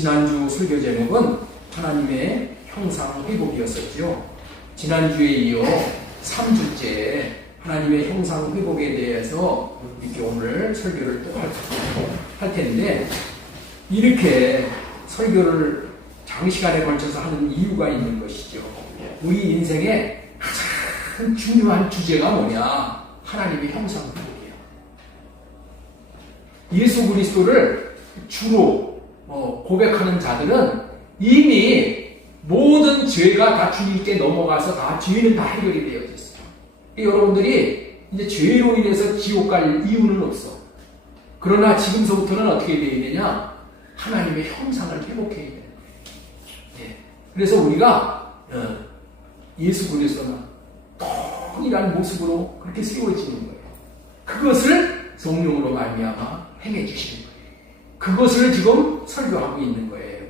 지난주 설교 제목은 하나님의 형상 회복이었었죠. 지난주에 이어 3주째 하나님의 형상 회복에 대해서 이렇게 오늘 설교를 또 할 텐데, 이렇게 설교를 장시간에 걸쳐서 하는 이유가 있는 것이죠. 우리 인생에 가장 중요한 주제가 뭐냐? 하나님의 형상 회복이에요. 예수 그리스도를 주로 고백하는 자들은 이미 모든 죄가 다 주님께 넘어가서 다 죄는 다 해결이 되어 있어요. 여러분들이 이제 죄로 인해서 지옥 갈 이유는 없어. 그러나 지금서부터는 어떻게 되어야 되냐? 하나님의 형상을 회복해야 되는 거예요. 그래서 우리가 예수 그리스도만 동일한 모습으로 그렇게 세워지는 거예요. 그것을 성령으로 말미암아 행해 주시는 거예요. 그것을 지금 설교하고 있는 거예요.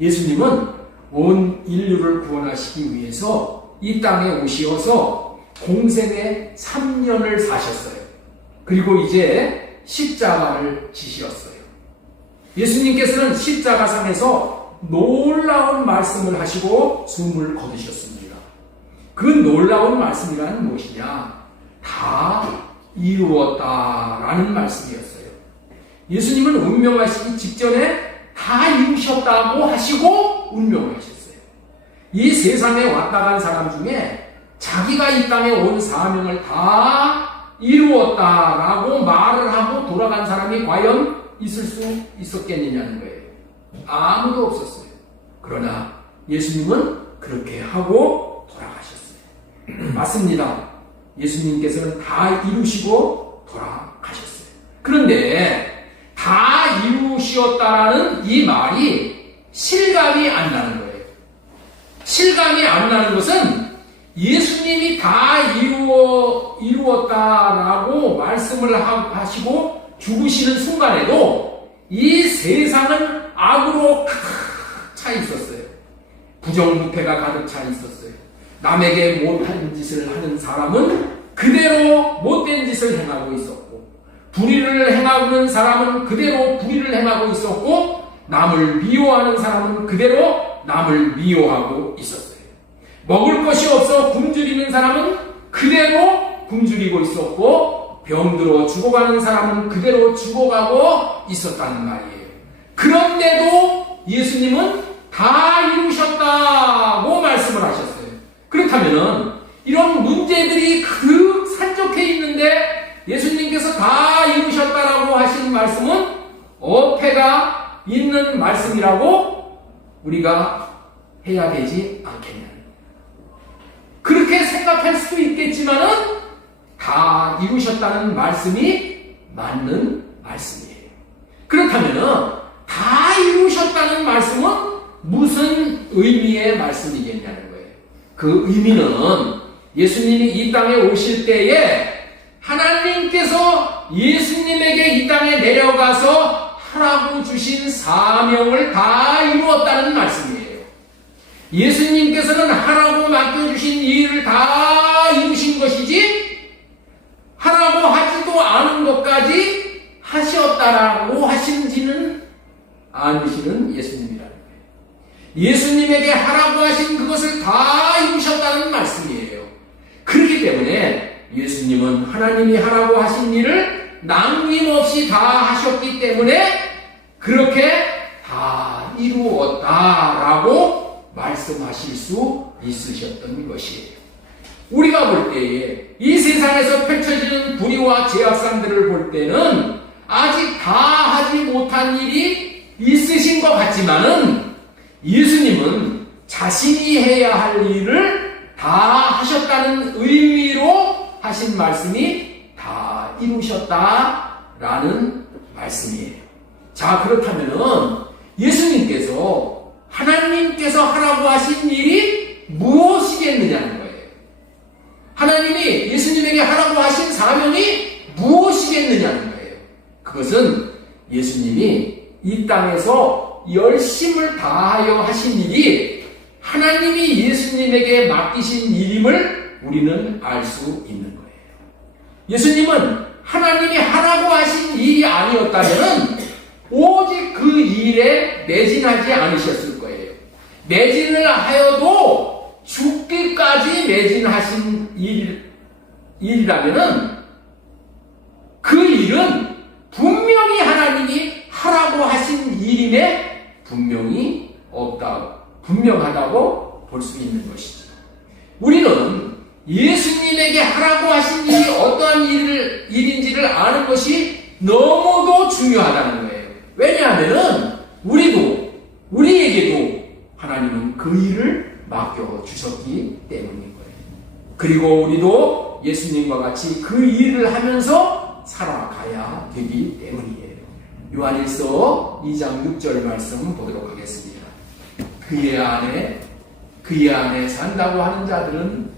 예수님은 온 인류를 구원하시기 위해서 이 땅에 오시어서 공생의 3년을 사셨어요. 그리고 이제 십자가를 지셨어요. 예수님께서는 십자가상에서 놀라운 말씀을 하시고 숨을 거두셨습니다. 그 놀라운 말씀이란 무엇이냐? 다 이루었다라는 말씀이었어요. 예수님은 운명하시기 직전에 다 이루셨다고 하시고 운명을 하셨어요. 이 세상에 왔다 간 사람 중에 자기가 이 땅에 온 사명을 다 이루었다라고 말을 하고 돌아간 사람이 과연 있을 수 있었겠느냐는 거예요. 아무도 없었어요. 그러나 예수님은 그렇게 하고 돌아가셨어요. 맞습니다. 예수님께서는 다 이루시고 돌아가셨어요. 그런데 다 이루셨다라는 이 말이 실감이 안 나는 거예요. 실감이 안 나는 것은 예수님이 다 이루었다라고 말씀을 하시고 죽으시는 순간에도 이 세상은 악으로 가득 차 있었어요. 부정부패가 가득 차 있었어요. 남에게 못한 짓을 하는 사람은 그대로 못된 짓을 행하고 있었고, 불의를 행하는 사람은 그대로 불의를 행하고 있었고, 남을 미워하는 사람은 그대로 남을 미워하고 있었어요. 먹을 것이 없어 굶주리는 사람은 그대로 굶주리고 있었고, 병들어 죽어가는 사람은 그대로 죽어가고 있었다는 말이에요. 그런데도 예수님은 다 이루셨다고 말씀을 하셨어요. 그렇다면 이런 문제들이 가득 산적해 있는데 예수님께서 다 이루셨다라고 하신 말씀은 어폐가 있는 말씀이라고 우리가 해야 되지 않겠냐. 그렇게 생각할 수도 있겠지만은 다 이루셨다는 말씀이 맞는 말씀이에요. 그렇다면은 다 이루셨다는 말씀은 무슨 의미의 말씀이겠냐는 거예요. 그 의미는 예수님이 이 땅에 오실 때에 하나님께서 예수님에게 이 땅에 내려가서 하라고 주신 사명을 다 이루었다는 말씀이에요. 예수님께서는 하라고 맡겨주신 일을 다 이루신 것이지 하라고 하지도 않은 것까지 하셨다라고 하신지는 않으시는 예수님이라는 거예요. 예수님에게 하라고 하신 그것을 다 이루셨다는 말씀이에요. 그렇기 때문에 예수님은 하나님이 하라고 하신 일을 남김없이 다 하셨기 때문에 그렇게 다 이루었다라고 말씀하실 수 있으셨던 것이에요. 우리가 볼 때에 이 세상에서 펼쳐지는 불의와 죄악상들을 볼 때는 아직 다 하지 못한 일이 있으신 것 같지만은 예수님은 자신이 해야 할 일을 다 하셨다는 의미로 하신 말씀이 다 이루셨다라는 말씀이에요. 자, 그렇다면은 예수님께서 하나님께서 하라고 하신 일이 무엇이겠느냐는 거예요. 하나님이 예수님에게 하라고 하신 사명이 무엇이겠느냐는 거예요. 그것은 예수님이 이 땅에서 열심을 다하여 하신 일이 하나님이 예수님에게 맡기신 일임을 우리는 알 수 있는 거예요. 예수님은 하나님이 하라고 하신 일이 아니었다면 오직 그 일에 매진하지 않으셨을 거예요. 매진을 하여도 죽기까지 매진하신 일이라면은 그 일은 분명히 하나님이 하라고 하신 일임에 분명하다고 볼 수 있는 것이죠. 우리는 예수님에게 하라고 하신 일이 어떠한 일인지를 아는 것이 너무도 중요하다는 거예요. 왜냐하면은 우리에게도 하나님은 그 일을 맡겨주셨기 때문인 거예요. 그리고 우리도 예수님과 같이 그 일을 하면서 살아가야 되기 때문이에요. 요한일서 2장 6절 말씀 보도록 하겠습니다. 그의 안에 산다고 하는 자들은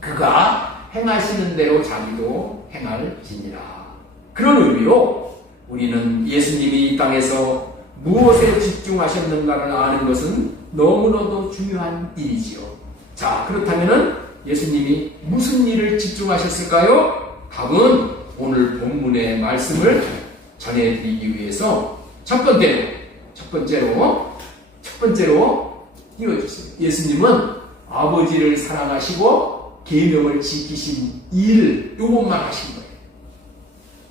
그가 행하시는 대로 자기도 행할지니라. 그런 의미로 우리는 예수님이 이 땅에서 무엇에 집중하셨는가를 아는 것은 너무나도 중요한 일이지요. 자, 그렇다면은 예수님이 무슨 일을 집중하셨을까요? 답은 오늘 본문의 말씀을 전해드리기 위해서 첫 번째로 띄워주세요. 예수님은 아버지를 사랑하시고 계명을 지키신 일, 요것만 하신 거예요.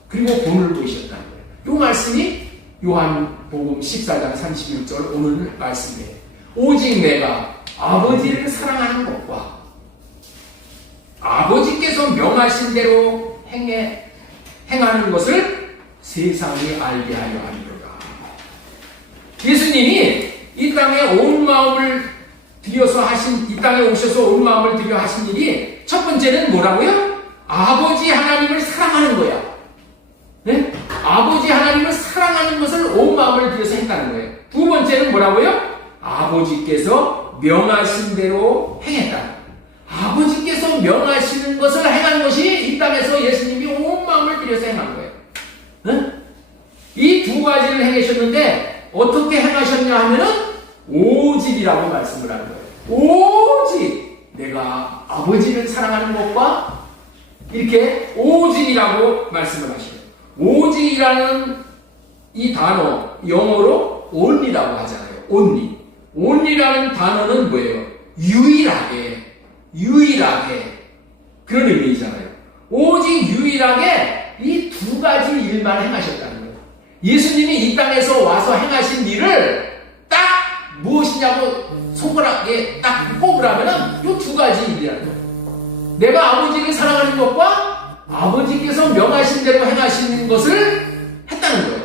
그리고 본을 보이셨다는 거예요. 요 말씀이 요한복음 14장 31절 오늘 말씀이에요. 오직 내가 아버지를 사랑하는 것과 아버지께서 명하신 대로 행하는 것을 세상이 알게 하려 함이로다. 예수님이 이 땅에 온 마음을 들여서 이 땅에 오셔서 온 마음을 들여 하신 일이 첫 번째는 뭐라고요? 아버지 하나님을 사랑하는 거야. 네? 아버지 하나님을 사랑하는 것을 온 마음을 들여서 했다는 거예요. 두 번째는 뭐라고요? 아버지께서 명하신 대로 행했다. 아버지께서 명하시는 것을 행한 것이 이 땅에서 예수님이 온 마음을 들여서 행한 거예요. 네? 이 두 가지를 행하셨는데 어떻게 행하셨냐 하면은 오직이라고 말씀을 하는 거예요. 오직 내가 아버지를 사랑하는 것과 이렇게 오직이라고 말씀을 하셔요. 오직이라는 이 단어 영어로 only라고 하잖아요. only. only라는 단어는 뭐예요? 유일하게 그런 의미잖아요. 오직 유일하게 이 두 가지 일만 행하셨다는 거예요. 예수님이 이 땅에서 와서 행하신 일을 딱 무엇이냐고 손가락에 딱 꼽으라면은 이 두 가지 일이라는 거예요. 내가 아버지를 사랑하는 것과 아버지께서 명하신 대로 행하시는 것을 했다는 거예요.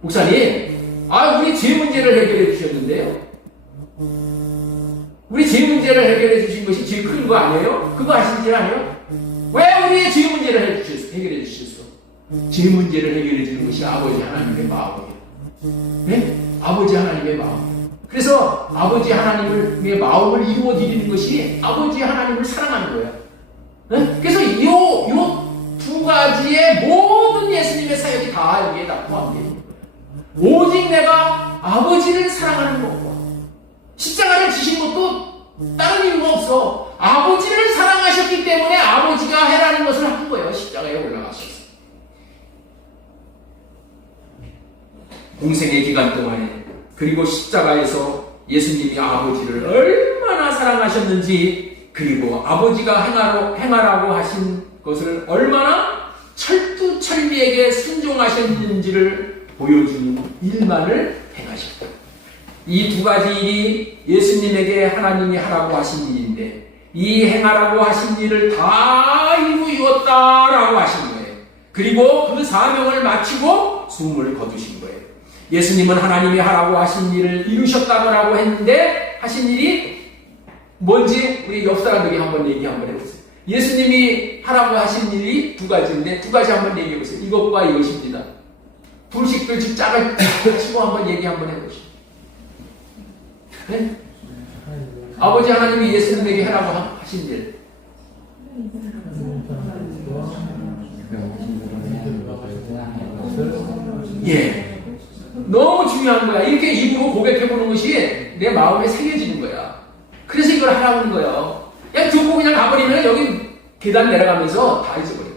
목사님, 우리 죄 문제를 해결해 주셨는데요. 우리 죄 문제를 해결해 주신 것이 제일 큰 거 아니에요? 그거 하시지 않아요? 왜 우리의 죄 문제를 해결해 주셨어? 죄 문제를 해결해 주는 것이 아버지 하나님의 마음이에요. 네? 아버지 하나님의 마음. 그래서 아버지 하나님의 마음을 이루어 드리는 것이 아버지 하나님을 사랑하는 거예요. 네? 그래서 요 두 가지의 모든 예수님의 사역이 다 여기에 다 포함되어 있는 거예요. 오직 내가 아버지를 사랑하는 것과 십자가를 지신 것도 다른 이유가 없어. 아버지를 사랑하셨기 때문에 아버지가 해라는 것을 한 거예요. 십자가에 올라가셔서. 공생의 기간 동안에 그리고 십자가에서 예수님이 아버지를 얼마나 사랑하셨는지 그리고 아버지가 행하라고 하신 것을 얼마나 철두철미에게 순종하셨는지를 보여주는 일만을 행하셨다. 이 두 가지 일이 예수님에게 하나님이 하라고 하신 일인데 이 행하라고 하신 일을 다 이루었다라고 하신 거예요. 그리고 그 사명을 마치고 숨을 거두신 거예요. 예수님은 하나님이 하라고 하신 일을 이루셨다고 했는데 하신 일이 뭔지 우리 옆 사람들이 한번 얘기 한번 해보세요. 예수님이 하라고 하신 일이 두 가지인데 두 가지 한번 얘기해 보세요. 이것과 이것입니다. 둘씩 짝을 치고 한번 얘기 한번 해보시죠. 네? 아버지 하나님이 예수님에게 하라고 하신 일. 예. 너무 중요한 거야. 이렇게 입으로 고백해보는 것이 내 마음에 새겨지는 거야. 그래서 이걸 하라고 하는 거예요. 그냥 듣고 그냥 가버리면 여기 계단 내려가면서 다 잊어버려.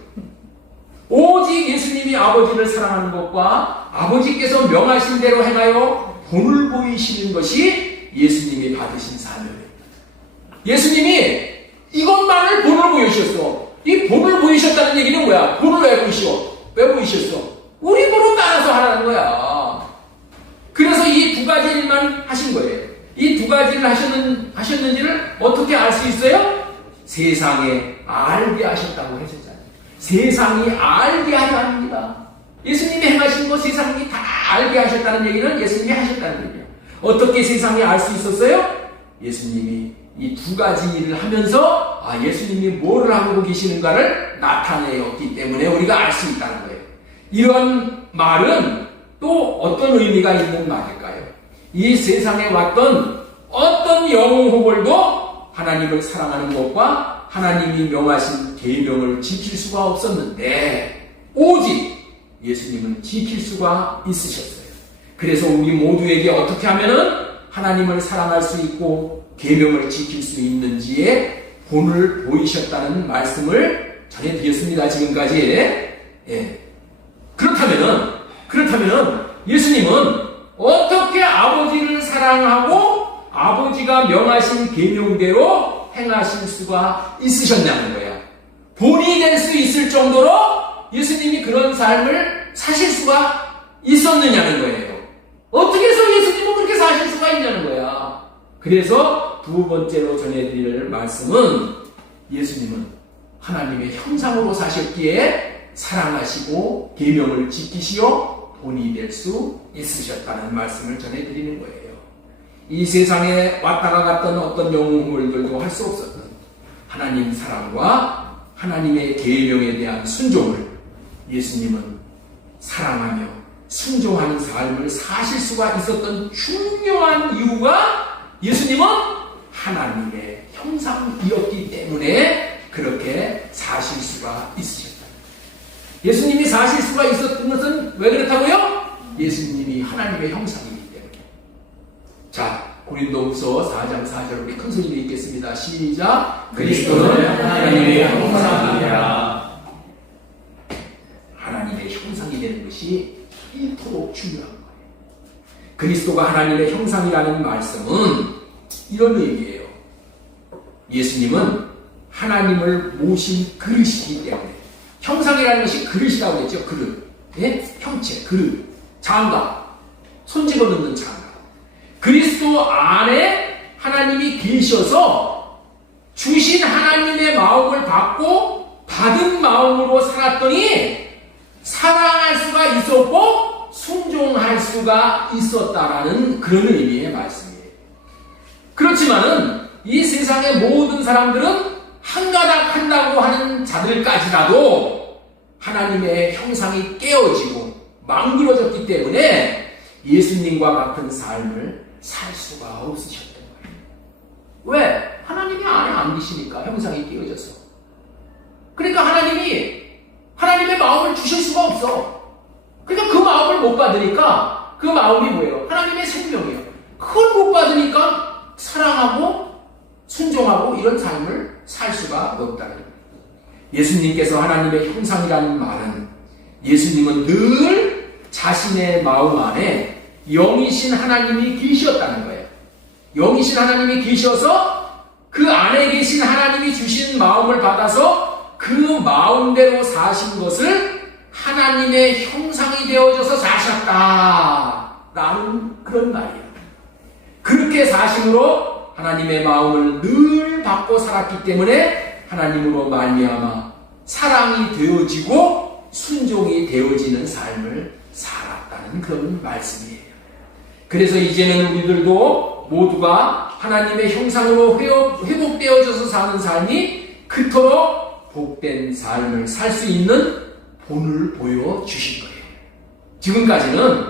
오직 예수님이 아버지를 사랑하는 것과 아버지께서 명하신 대로 행하여 본을 보이시는 것이 예수님이 받으신 사명입니다. 예수님이 이것만을 본을 보이셨어. 이 본을 보이셨다는 얘기는 뭐야? 본을 왜 보이셔? 왜 보이셨어? 우리 보러 따라서 하라는 거야. 그래서 이 두 가지 일만 하신 거예요. 이 두 가지를 하셨는지를 어떻게 알 수 있어요? 세상에 알게 하셨다고 하셨잖아요. 세상이 알게 하려 합니다. 예수님이 행하신 거 세상이 다 알게 하셨다는 얘기는 예수님이 하셨다는 얘기예요. 어떻게 세상이 알 수 있었어요? 예수님이 이 두 가지 일을 하면서 예수님이 뭐를 하고 계시는가를 나타내었기 때문에 우리가 알 수 있다는 거예요. 이런 말은 또 어떤 의미가 있는 말일까요? 이 세상에 왔던 어떤 영웅 호벌도 하나님을 사랑하는 것과 하나님이 명하신 계명을 지킬 수가 없었는데 오직 예수님은 지킬 수가 있으셨어요. 그래서 우리 모두에게 어떻게 하면은 하나님을 사랑할 수 있고 계명을 지킬 수 있는지에 본을 보이셨다는 말씀을 전해드렸습니다. 지금까지. 그렇다면은 예수님은 어떻게 아버지를 사랑하고 아버지가 명하신 계명대로 행하실 수가 있으셨냐는 거야. 본이 될 수 있을 정도로 예수님이 그런 삶을 사실 수가 있었느냐는 거예요. 어떻게 해서 예수님은 그렇게 사실 수가 있냐는 거야. 그래서 두 번째로 전해드릴 말씀은 예수님은 하나님의 형상으로 사셨기에 사랑하시고 계명을 지키시어 본이 될 수 있으셨다는 말씀을 전해드리는 거예요. 이 세상에 왔다가 갔던 어떤 영웅들도 할 수 없었던 하나님 사랑과 하나님의 계명에 대한 순종을 예수님은 사랑하며 순종하는 삶을 사실 수가 있었던 중요한 이유가 예수님은 하나님의 형상이었기 때문에 그렇게 사실 수가 있으셨다. 예수님이 사실 수가 있었던 것은 왜 그렇다고요? 예수님이 하나님의 형상이기 때문에. 자, 고린도후서 4장 4절 우리 큰 소리로 읽겠습니다. 시작. 그리스도는 하나님의 형상이라. 하나님의 형상이 되는 것이 이토록 중요한 거예요. 그리스도가 하나님의 형상이라는 말씀은 이런 의미예요. 예수님은 하나님을 모신 그릇이기 때문에. 형상이라는 것이 그릇이라고 했죠. 그릇. 형체, 그릇. 장갑. 손 집어넣는 장갑. 그리스도 안에 하나님이 계셔서 주신 하나님의 마음을 받고 받은 마음으로 살았더니 사랑할 수가 있었고 순종할 수가 있었다라는 그런 의미의 말씀이에요. 그렇지만은 이 세상의 모든 사람들은 한가닥 한다고 하는 자들까지라도 하나님의 형상이 깨어지고 망그러졌기 때문에 예수님과 같은 삶을 살 수가 없으셨던 거예요. 왜? 하나님이 안에 안 계시니까 형상이 깨어져서. 그러니까 하나님이 하나님의 마음을 주실 수가 없어. 그러니까 그 마음을 못 받으니까 그 마음이 뭐예요? 하나님의 생명이에요. 그걸 못 받으니까 사랑하고 순종하고 이런 삶을 살 수가 없다는 거예요. 예수님께서 하나님의 형상이라는 말은 예수님은 늘 자신의 마음 안에 영이신 하나님이 계셨다는 거예요. 영이신 하나님이 계셔서 그 안에 계신 하나님이 주신 마음을 받아서 그 마음대로 사신 것을 하나님의 형상이 되어져서 사셨다라는 그런 말이에요. 그렇게 사심으로 하나님의 마음을 늘 받고 살았기 때문에 하나님으로 말미암아 사랑이 되어지고 순종이 되어지는 삶을 살았다는 그런 말씀이에요. 그래서 이제는 우리들도 모두가 하나님의 형상으로 회복되어져서 사는 삶이 그토록 복된 삶을 살 수 있는 본을 보여주신 거예요. 지금까지는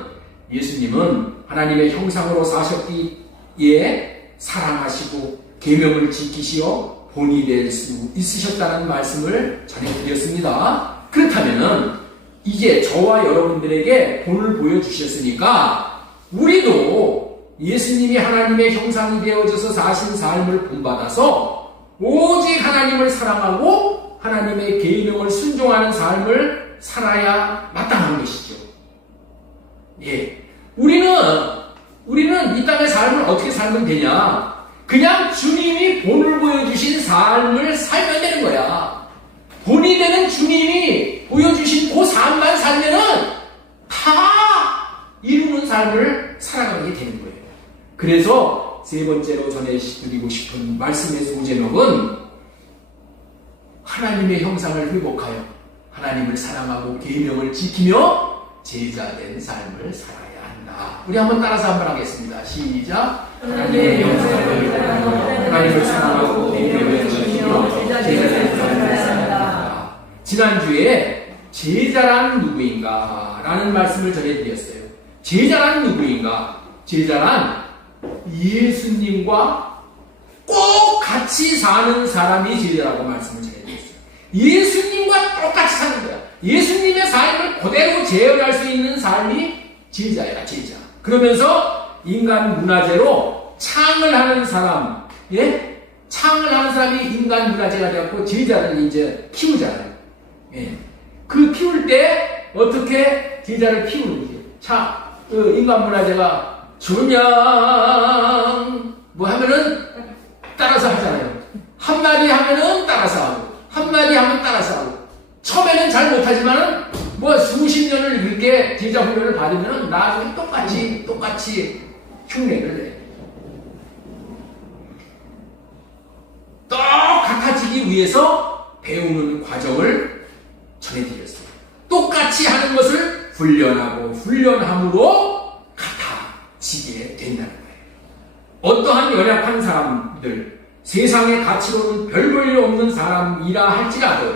예수님은 하나님의 형상으로 사셨기에 사랑하시고 계명을 지키시어 본이 될 수 있으셨다는 말씀을 전해드렸습니다. 그렇다면 이제 저와 여러분들에게 본을 보여주셨으니까 우리도 예수님이 하나님의 형상이 되어져서 사신 삶을 본받아서 오직 하나님을 사랑하고 하나님의 계명을 순종하는 삶을 살아야 마땅한 것이죠. 예. 우리는 이 땅의 삶을 어떻게 살면 되냐? 그냥 주님이 본을 보여주신 삶을 살면 되는 거야. 본이 되는 주님이 보여주신 그 삶만 살면은 다 이루는 삶을 살아가게 되는 거예요. 그래서 세 번째로 전해드리고 싶은 말씀의 소제목은 하나님의 형상을 회복하여 하나님을 사랑하고 계명을 지키며 제자된 삶을 살아야 한다. 우리 한번 따라서 한번 하겠습니다. 시작. 하나님의 형상을 회복하여 하나님을 사랑하고 계명을 지키며 제자된 삶을 살아야 한다. 지난주에 제자란 누구인가? 라는 말씀을 전해드렸어요. 제자란 누구인가? 제자란 예수님과 꼭 같이 사는 사람이 제자라고 말씀을 전해드렸어요. 예수님과 똑같이 사는 거야. 예수님의 삶을 그대로 재현할 수 있는 삶이 제자야, 제자. 그러면서 인간 문화재로 창을 하는 사람, 예? 창을 하는 사람이 인간 문화재가 되었고 제자를 이제 키우잖아요. 예. 그 키울 때 어떻게 제자를 키우는지. 인간 문화재가 준양 뭐 하면은 따라서 하잖아요. 한마디 하면은 따라서 하고 한마디 하면 따라서 하고 처음에는 잘 못하지만은 뭐 수십 년을 이렇게 제자 훈련을 받으면 나중에 똑같이 흉내를 내. 똑같아지기 위해서 배우는 과정을 전해드렸어요. 똑같이 하는 것을 훈련함으로 같아지게 된다는 거예요. 어떠한 연약한 사람들, 세상의 가치로는 별 볼 일 없는 사람이라 할지라도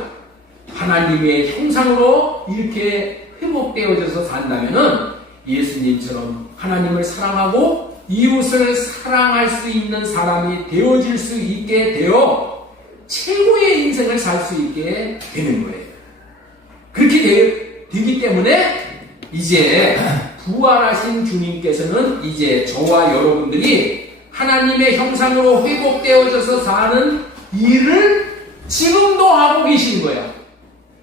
하나님의 형상으로 이렇게 회복되어져서 산다면은 예수님처럼 하나님을 사랑하고 이웃을 사랑할 수 있는 사람이 되어질 수 있게 되어 최고의 인생을 살 수 있게 되는 거예요. 그렇게 되기 때문에 이제 부활하신 주님께서는 이제 저와 여러분들이 하나님의 형상으로 회복되어져서 사는 일을 지금도 하고 계시는 거예요.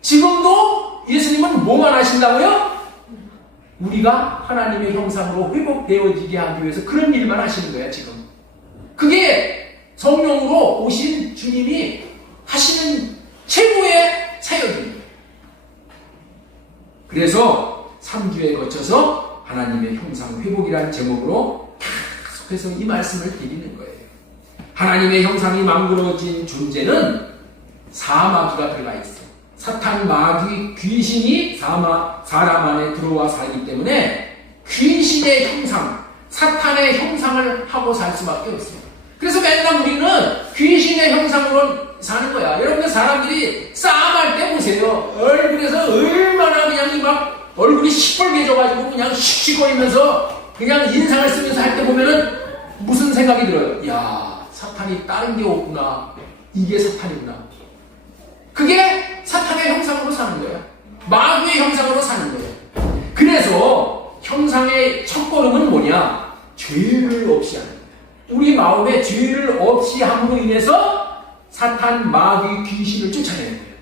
지금도 예수님은 뭐만 하신다고요? 우리가 하나님의 형상으로 회복되어지게 하기 위해서 그런 일만 하시는 거예요, 지금. 그게 성령으로 오신 주님이 하시는 최고의 사역입니다. 그래서 3주에 거쳐서 하나님의 형상 회복이라는 제목으로 계속해서 이 말씀을 드리는 거예요. 하나님의 형상이 망그러진 존재는 사마귀가 들어가 있어요. 사탄, 마귀, 귀신이 사람 안에 들어와 살기 때문에 귀신의 형상, 사탄의 형상을 하고 살 수밖에 없어요. 그래서 맨날 우리는 귀신의 형상으로 사는 거야. 여러분들 사람들이 싸움할 때 보세요. 얼굴에서 얼마나 그냥 막 얼굴이 시뻘개져가지고 그냥 씩씩거리면서 그냥 인상을 쓰면서 할 때 보면은 무슨 생각이 들어요? 야, 사탄이 다른 게 없구나. 이게 사탄이구나. 그게 사탄의 형상으로 사는 거예요. 마귀의 형상으로 사는 거예요. 그래서 형상의 첫걸음은 뭐냐? 죄를 없이 하는 거예요. 우리 마음에 죄를 없이 함으로 인해서 사탄, 마귀, 귀신을 쫓아내는 거예요.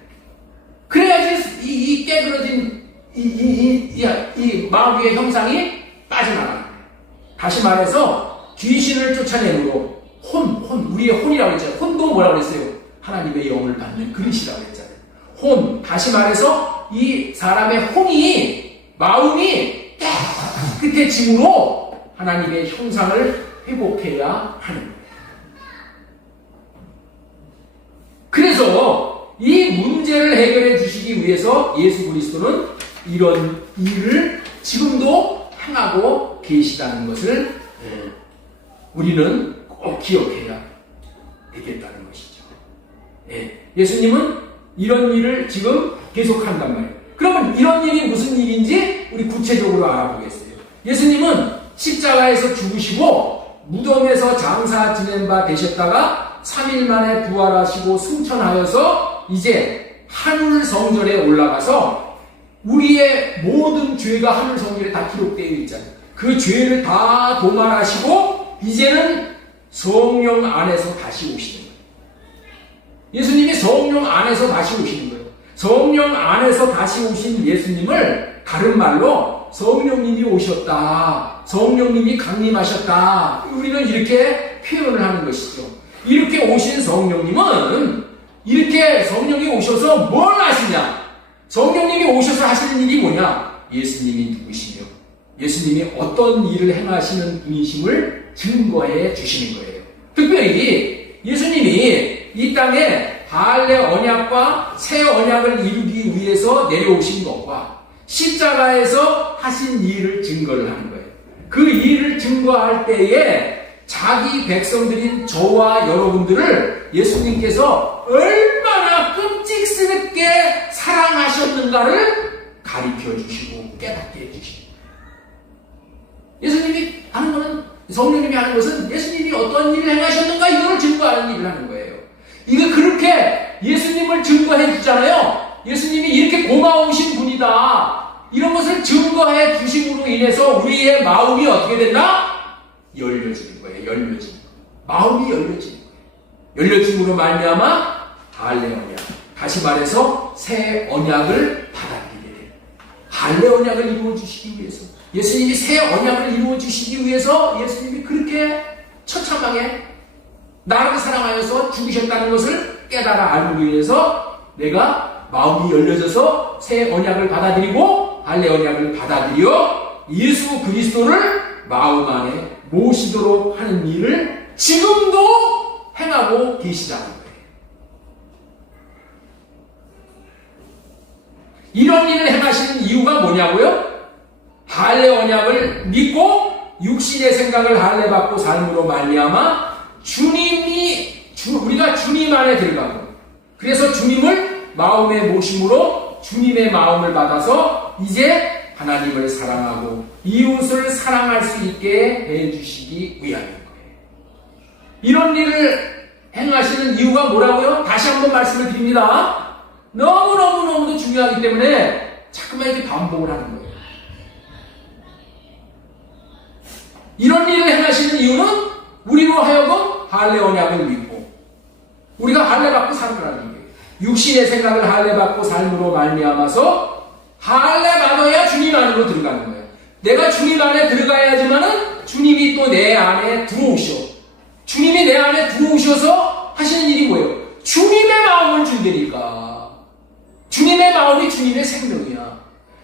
그래야지 이 깨그러진 이 마귀의 형상이 빠져나가는 거예요. 다시 말해서 귀신을 쫓아내므로 우리의 혼이라고 했잖아요. 혼도 뭐라고 그랬어요? 하나님의 영을 받는 그릇이라고 했잖아요. 혼, 다시 말해서 이 사람의 혼이, 마음이 깨끗해짐으로 하나님의 형상을 회복해야 하는 거예요. 그래서 이 문제를 해결해 주시기 위해서 예수 그리스도는 이런 일을 지금도 행하고 계시다는 것을 우리는 꼭 기억해야 되겠다는 것이죠. 예수님은 이런 일을 지금 계속한단 말이에요. 그러면 이런 일이 무슨 일인지 우리 구체적으로 알아보겠어요. 예수님은 십자가에서 죽으시고 무덤에서 장사 지낸 바 되셨다가 3일 만에 부활하시고 승천하여서 이제 하늘 성전에 올라가서 우리의 모든 죄가 하늘 성전에 다 기록되어 있잖아요. 그 죄를 다 도말하시고 이제는 성령 안에서 다시 오시는 거예요. 예수님이 성령 안에서 다시 오시는 거예요. 성령 안에서 다시 오신 예수님을 다른 말로 성령님이 오셨다, 성령님이 강림하셨다, 우리는 이렇게 표현을 하는 것이죠. 이렇게 오신 성령님은 이렇게 성령이 오셔서 뭘 하시냐? 성령님이 오셔서 하시는 일이 뭐냐? 예수님이 누구시며 예수님이 어떤 일을 행하시는 분이심을 증거해 주시는 거예요. 특별히 예수님이 이 땅에 할례 언약과 새 언약을 이루기 위해서 내려오신 것과 십자가에서 하신 일을 증거를 하는 거예요. 그 일을 증거할 때에 자기 백성들인 저와 여러분들을 예수님께서 얼마나 끔찍스럽게 사랑하셨는가를 가르쳐 주시고 깨닫게 해주시고, 예수님이 하는 것은, 성령님이 하는 것은 예수님이 어떤 일을 행하셨는가 이걸 증거하는 일을 하는 거예요. 이거 그렇게 예수님을 증거해 주잖아요. 예수님이 이렇게 고마우신 분이다, 이런 것을 증거해 주심으로 인해서 우리의 마음이 어떻게 된다? 열려지는 거예요. 열려지는 거예요. 마음이 열려지는 거예요. 열려짐으로 말미암아 할례 언약, 다시 말해서 새 언약을 받아들이게 돼요. 할례 언약을 이루어 주시기 위해서, 예수님이 새 언약을 이루어 주시기 위해서 예수님이 그렇게 처참하게 나를 사랑하여서 죽으셨다는 것을 깨달아 알고 인해서 내가 마음이 열려져서 새 언약을 받아들이고 할례 언약을 받아들여 예수 그리스도를 마음 안에 모시도록 하는 일을 지금도 행하고 계시다는 거예요. 이런 일을 행하시는 이유가 뭐냐고요? 할례 언약을 믿고 육신의 생각을 할례 받고 삶으로 말미암아 우리가 주님 안에 들어가고, 그래서 주님을 마음에 모심으로 주님의 마음을 받아서 이제 하나님을 사랑하고 이웃을 사랑할 수 있게 해주시기 위함인 거예요. 이런 일을 행하시는 이유가 뭐라고요? 다시 한번 말씀을 드립니다. 너무너무너무도 중요하기 때문에 자꾸만 이렇게 반복을 하는 거예요. 이런 일을 행하시는 이유는 우리로 하여금 할례 언약을 믿고 우리가 할례 받고 살아가는 거예요. 육신의 생각을 할례 받고 삶으로 말미암아서 할례 받아야 주님 안으로 들어가는 거예요. 내가 주님 안에 들어가야지만은 주님이 또 내 안에 들어오셔. 주님이 내 안에 들어오셔서 하시는 일이 뭐예요? 주님의 마음을 준다니까. 주님의 마음이 주님의 생명이야.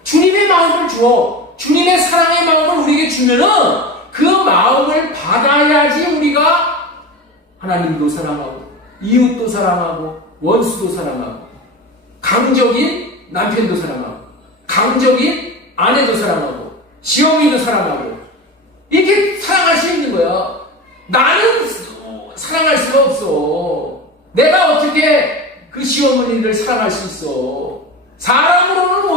주님의 마음을 주어. 주님의 사랑의 마음을 우리에게 주면은 그 마음을 받아야지 우리가 하나님도 사랑하고 이웃도 사랑하고 원수도 사랑하고 강적인 남편도 사랑하고 강적인 아내도 사랑하고 시어미도 사랑하고 이렇게 사랑할 수 있는 거야. 나는 사랑할 수가 없어. 내가 어떻게 그 시어머니를 사랑할 수 있어? 사람으로는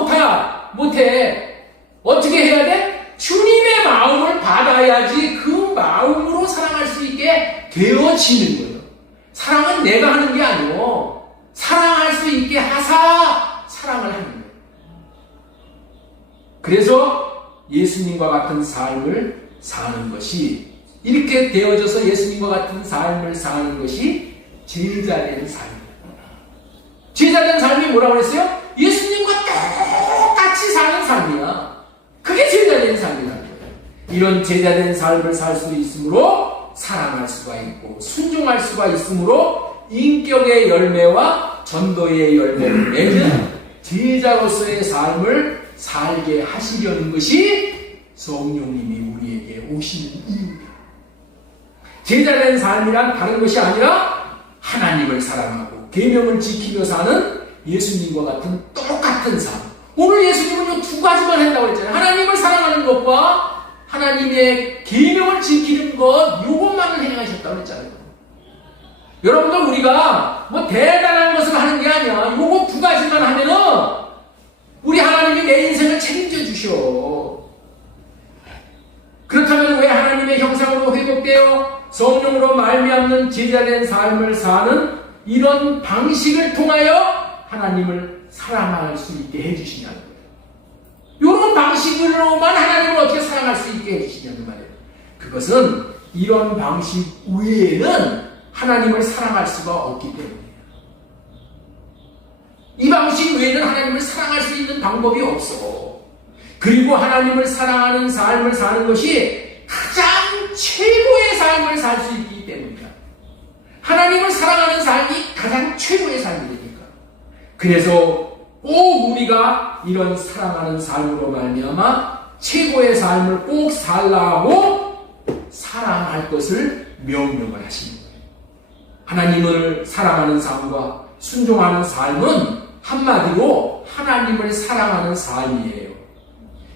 못해. 어떻게 해야 돼? 주님의 마음을 받아야지 그 마음으로 사랑할 수 있게 되어지는 거예요. 사랑은 내가 하는 게 아니고 사랑할 수 있게 하사 사랑을 하는 거예요. 그래서 예수님과 같은 삶을 사는 것이, 이렇게 되어져서 예수님과 같은 삶을 사는 것이 제자된 삶입니다. 제자된 삶이 뭐라고 그랬어요? 예수님과 똑같이 사는 삶이야. 그게 제자된 삶이라는 거예요. 이런 제자된 삶을 살 수 있으므로 사랑할 수가 있고 순종할 수가 있으므로 인격의 열매와 전도의 열매를 맺는 제자로서의 삶을 살게 하시려는 것이 성령님이 우리에게 오시는 이유입니다. 제자된 삶이란 다른 것이 아니라 하나님을 사랑하고 계명을 지키며 사는 예수님과 같은 똑같은 삶. 오늘 예수님은 두 가지만 한다고 했잖아요. 하나님을 사랑하는 것과 하나님의 계명을 지키는 것, 요것만을 행하셨다고 했잖아요. 여러분들, 우리가 뭐 대단한 것을 하는 게 아니야. 요거 두 가지만 하면은 우리 하나님이 내 인생을 책임져 주셔. 그렇다면 왜 하나님의 형상으로 회복되어 성령으로 말미암는 제자된 삶을 사는 이런 방식을 통하여 하나님을 사랑할 수 있게 해주시냐는 거예요. 이런 방식으로만 하나님을 어떻게 사랑할 수 있게 해주시냐는 말이에요. 그것은 이런 방식 외에는 하나님을 사랑할 수가 없기 때문이에요. 이 방식 외에는 하나님을 사랑할 수 있는 방법이 없어. 그리고 하나님을 사랑하는 삶을 사는 것이 가장 최고의 삶을 살 수 있기 때문이야. 하나님을 사랑하는 삶이 가장 최고의 삶이니까. 그래서 꼭 우리가 이런 사랑하는 삶으로 말미암아 최고의 삶을 꼭 살라고 사랑할 것을 명령을 하십니다. 하나님을 사랑하는 삶과 순종하는 삶은 한마디로 하나님을 사랑하는 삶이에요.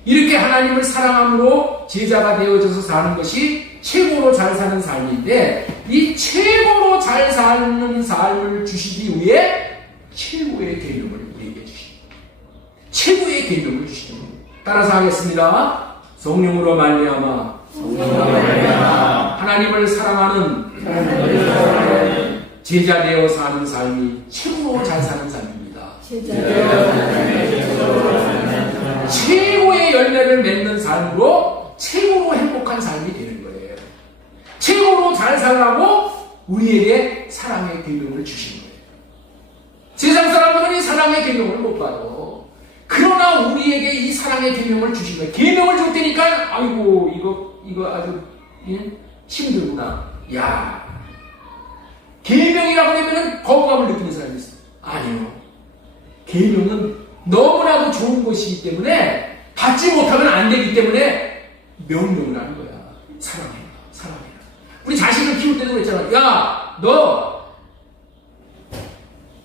이렇게 하나님을 사랑함으로 제자가 되어져서 사는 것이 최고로 잘 사는 삶인데, 이 최고로 잘 사는 삶을 주시기 위해 최고의 계명을 우리에게 주십니다. 최고의 계명을 주십니다. 따라서 하겠습니다. 성령으로 말미암아 하나님을 사랑하는 제자 되어 사는 삶이 최고로 잘 사는 삶입니다. 최고의 열매를 맺는 삶으로 최고로 행복한 삶이 되는 거예요. 최고로 잘 살라고 우리에게 사랑의 계명을 주신 거예요. 세상 사람들은 이 사랑의 계명을 못 받아. 그러나 우리에게 이 사랑의 계명을 주신 거예요. 계명을 줄 테니까 아이고 이거 아주 힘들구나. 야, 계명이라고 하면은 거부감을 느끼는 사람이 있어요. 아니요. 계명은 너무나도 좋은 것이기 때문에 받지 못하면 안 되기 때문에 명령을 하는 거야. 사랑해라. 우리 자식을 키울 때도 그랬잖아. 야, 너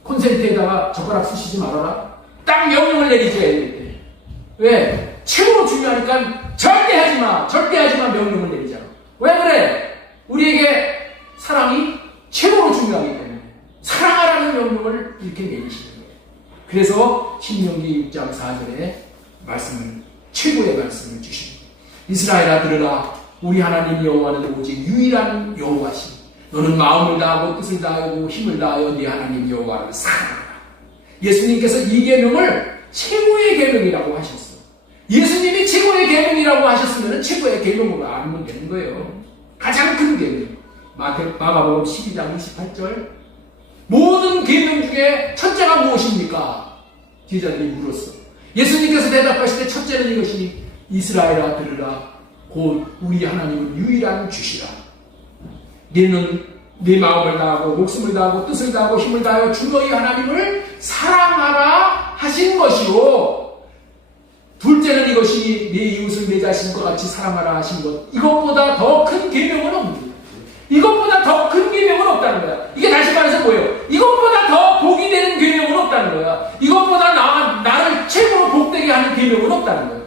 콘센트에다가 젓가락 쑤시지 말아라. 딱 명령을 내리줘야 돼. 왜? 최고로 중요하니까 절대 하지 마 명령을 내리잖아. 왜 그래? 우리에게 사랑이 최고로 중요하기 때문에 사랑하라는 명령을 이렇게 내리시는 거예요. 그래서 신명기 6장 4절에 최고의 말씀을 주십니다. 이스라엘아 들으라. 우리 하나님 여호와는 오직 유일한 여호와시니 너는 마음을 다하고 뜻을 다하고 힘을 다하여 네 하나님 여호와를 사랑하라. 예수님께서 이 계명을 최고의 계명이라고 하셨어. 예수님이 최고의 계명이라고 하셨으면 최고의 계명으로 알면 되는 거예요. 가장 큰 계명. 마가복음 12장 28절. 모든 계명 중에 첫째가 무엇입니까? 제자들이 물었어. 예수님께서 대답하실 때 첫째는 이것이니 이스라엘아 들으라. 곧 우리 하나님은 유일한 주시라. 너는 네 마음을 다하고 목숨을 다하고 뜻을 다하고 힘을 다하여 주 너희 하나님을 사랑하라 하신 것이요. 둘째는 이것이 네 이웃을 내 자신과 같이 사랑하라 하신 것. 이것보다 더 큰 계명은 없습니다. 이것보다 더 큰 계명은 없다는 거야. 이게 다시 말해서 뭐예요? 이것보다 더 복이 되는 계명은 없다는 거야. 이것보다 나를 최고로 복되게 하는 계명은 없다는 거야.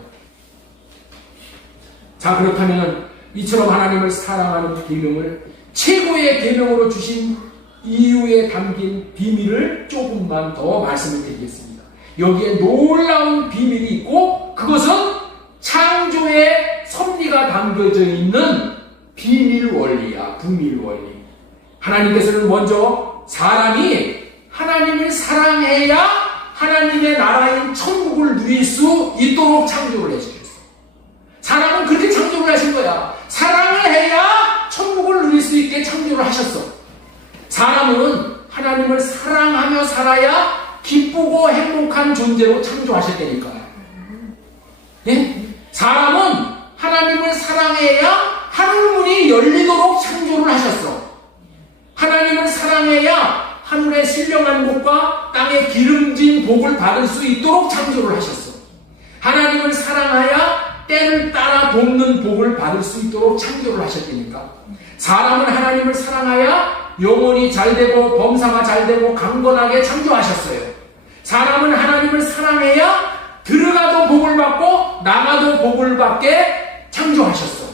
자, 그렇다면 이처럼 하나님을 사랑하는 계명을 최고의 계명으로 주신 이유에 담긴 비밀을 조금만 더 말씀을 드리겠습니다. 여기에 놀라운 비밀이 있고 그것은 창조의 섭리가 담겨져 있는 비밀 원리야. 비밀 원리. 하나님께서는 먼저 사람이 하나님을 사랑해야 하나님의 나라인 천국을 누릴 수 있도록 창조를 해주셨어. 사람은 그렇게 창조를 하신 거야. 사랑을 해야 천국을 누릴 수 있게 창조를 하셨어. 사람은 하나님을 사랑하며 살아야 기쁘고 행복한 존재로 창조하셨다니까. 네? 사람은 하나님을 사랑해야 하늘문이 열리도록 창조를 하셨어. 하나님을 사랑해야 하늘의 신령한 복과 땅의 기름진 복을 받을 수 있도록 창조를 하셨어. 하나님을 사랑하여 때를 따라 돕는 복을 받을 수 있도록 창조를 하셨다니까. 사람은 하나님을 사랑하여 영혼이 잘되고 범사가 잘되고 강건하게 창조하셨어요. 사람은 하나님을 사랑해야 들어가도 복을 받고 나가도 복을 받게 창조하셨어.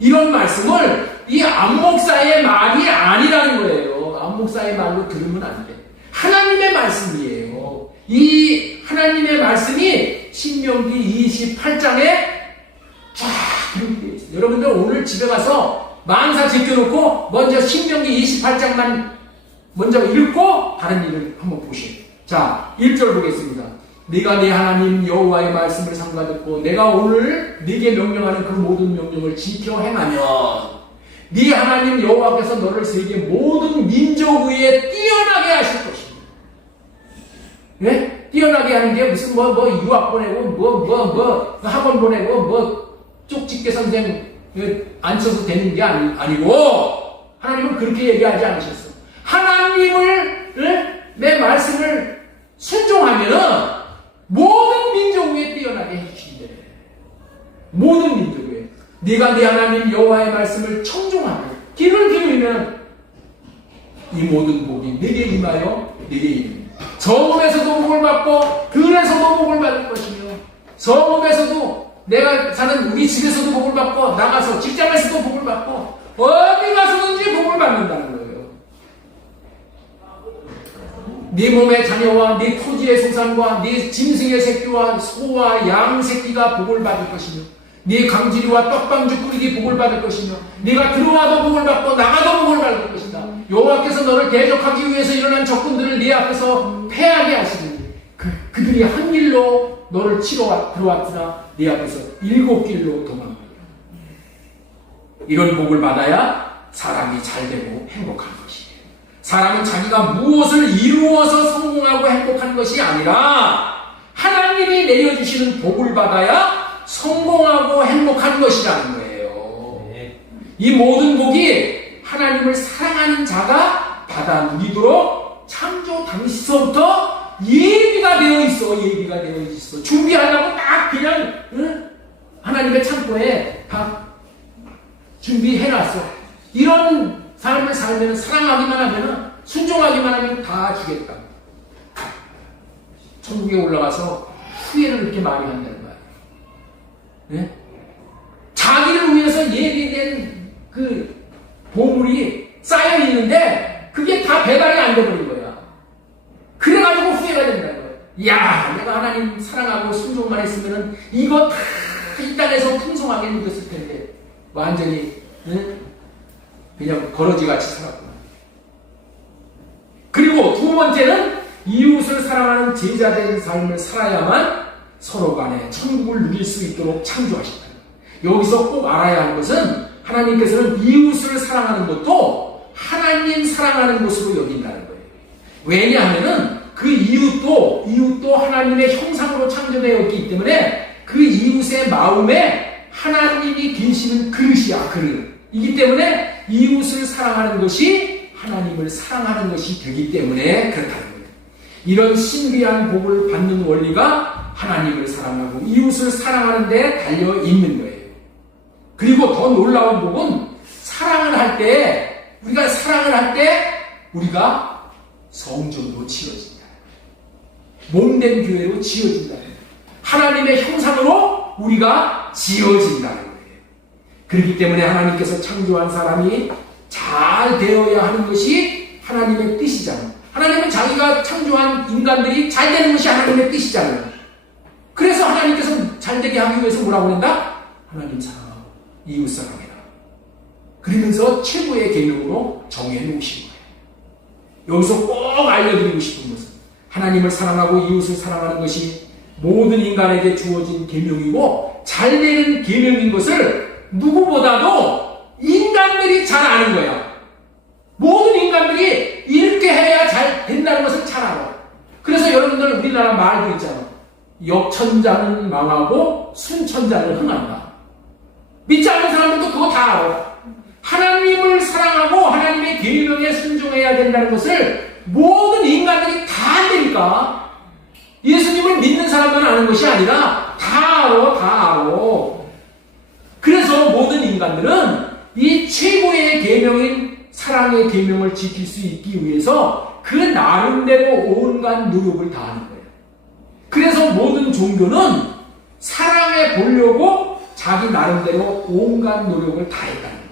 이런 말씀을 이 안목사의 말이 아니라는 거예요. 안목사의 말로 들으면 안 돼. 하나님의 말씀이에요. 이 하나님의 말씀이 신명기 28장에 쫙 이렇게 되어 있어요. 여러분들 오늘 집에 가서 만사 제껴놓고 먼저 신명기 28장만 먼저 읽고 다른 일을 한번 보시오. 자, 1절 보겠습니다. 네가 네 하나님 여호와의 말씀을 삼가듣고 내가 오늘 네게 명령하는 그 모든 명령을 지켜 행하면 네 하나님 여호와께서 너를 세계 모든 민족 위에 뛰어나게 하실 것입니다. 예? 뛰어나게 하는 게 무슨 유학 보내고 학원 보내고 쪽집게 선생 앉혀서 되는 게 아니고 하나님은 그렇게 얘기하지 않으셨어. 하나님을 내 말씀을 순종하면은 모든 민족 위에 뛰어나게 해주신대. 모든 민족 위에 네가 네 하나님 여호와의 말씀을 청종하고 귀를 기울이면 이 모든 복이 내게 임하여 내게 임해. 성읍에서도 복을 받고 들에서도 복을 받을 것이며 성읍에서도 내가 사는 우리 집에서도 복을 받고 나가서 직장에서도 복을 받고 어디 가서든지 복을 받는다는 거예요. 네 몸의 자녀와 네 토지의 소산과 네 짐승의 새끼와 소와 양 새끼가 복을 받을 것이며 네 강지리와 떡방죽 끓이기 복을 받을 것이며 네가 들어와도 복을 받고 나가도 복을 받을 것이다. 여호와께서 너를 대적하기 위해서 일어난 적군들을 네 앞에서 패하게 하시니 그들이 한 길로 너를 치러 들어왔으나 네 앞에서 7길로 도망가리라. 이런 복을 받아야 사람이 잘되고 행복한 것이에요. 사람은 자기가 무엇을 이루어서 성공하고 행복한 것이 아니라 하나님이 내려주시는 복을 받아야 성공하고 행복한 것이라는 거예요. 이 모든 복이 하나님을 사랑하는 자가 받아 누리도록 창조 당시서부터 예비가 되어 있어. 준비하려고 딱 그냥 하나님의 창고에 다 준비해놨어. 이런 삶을 살면 사랑하기만 하면 순종하기만 하면 다 주겠다. 천국에 올라가서 후회를 그렇게 많이 한다는 거야. 네? 자기를 위해서 예비된 그 보물이 쌓여 있는데 그게 다 배달이 안 돼버린 거야. 그래가지고 후회가 된다는 거야. 야, 내가 하나님 사랑하고 순종만 했으면은 이거 다 이 땅에서 풍성하게 누렸을 텐데 완전히 그냥 거러지같이 살았구나. 그리고 두 번째는 이웃을 사랑하는 제자된 삶을 살아야만 서로 간에 천국을 누릴 수 있도록 창조하신다. 여기서 꼭 알아야 하는 것은 하나님께서는 이웃을 사랑하는 것도 하나님 사랑하는 것으로 여긴다는 거예요. 왜냐하면은 그 이웃도 하나님의 형상으로 창조되었기 때문에 그 이웃의 마음에 하나님이 계시는 그릇이기 때문에 이웃을 사랑하는 것이 하나님을 사랑하는 것이 되기 때문에 그렇다는 거예요. 이런 신비한 복을 받는 원리가 하나님을 사랑하고 이웃을 사랑하는 데 달려 있는 거예요. 그리고 더 놀라운 복은 우리가 사랑을 할 때 우리가 성전으로 지어진다. 몸된 교회로 지어진다. 하나님의 형상으로 우리가 지어진다는 거예요. 그렇기 때문에 하나님께서 창조한 사람이 잘 되어야 하는 것이 하나님의 뜻이잖아요. 하나님은 자기가 창조한 인간들이 잘 되는 것이 하나님의 뜻이잖아요. 그래서 하나님께서 잘 되게 하기 위해서 뭐라고 한다? 하나님 사랑하고 이웃 사랑해라. 그러면서 최고의 계명으로 정해놓으신 거예요. 여기서 꼭 알려드리고 싶은 것은 하나님을 사랑하고 이웃을 사랑하는 것이 모든 인간에게 주어진 계명이고 잘되는 계명인 것을 누구보다도 인간들이 잘 아는 거야. 모든 인간들이 이렇게 해야 잘 된다는 것을 잘 알아. 그래서 여러분들 우리나라 말도 있잖아. 역천자는 망하고 순천자는 흥한다. 믿지 않는 사람들도 그거 다 알아. 하나님을 사랑하고 하나님의 계명에 순종해야 된다는 것을 모든 인간들이 다 안다니까. 예수님을 믿는 사람만 아는 것이 아니라 다 알아. 그래서 모든 인간들은 이 최고의 계명인 사랑의 계명을 지킬 수 있기 위해서 그 나름대로 온갖 노력을 다하는 거예요. 그래서 모든 종교는 사랑해 보려고 자기 나름대로 온갖 노력을 다했다는 거예요.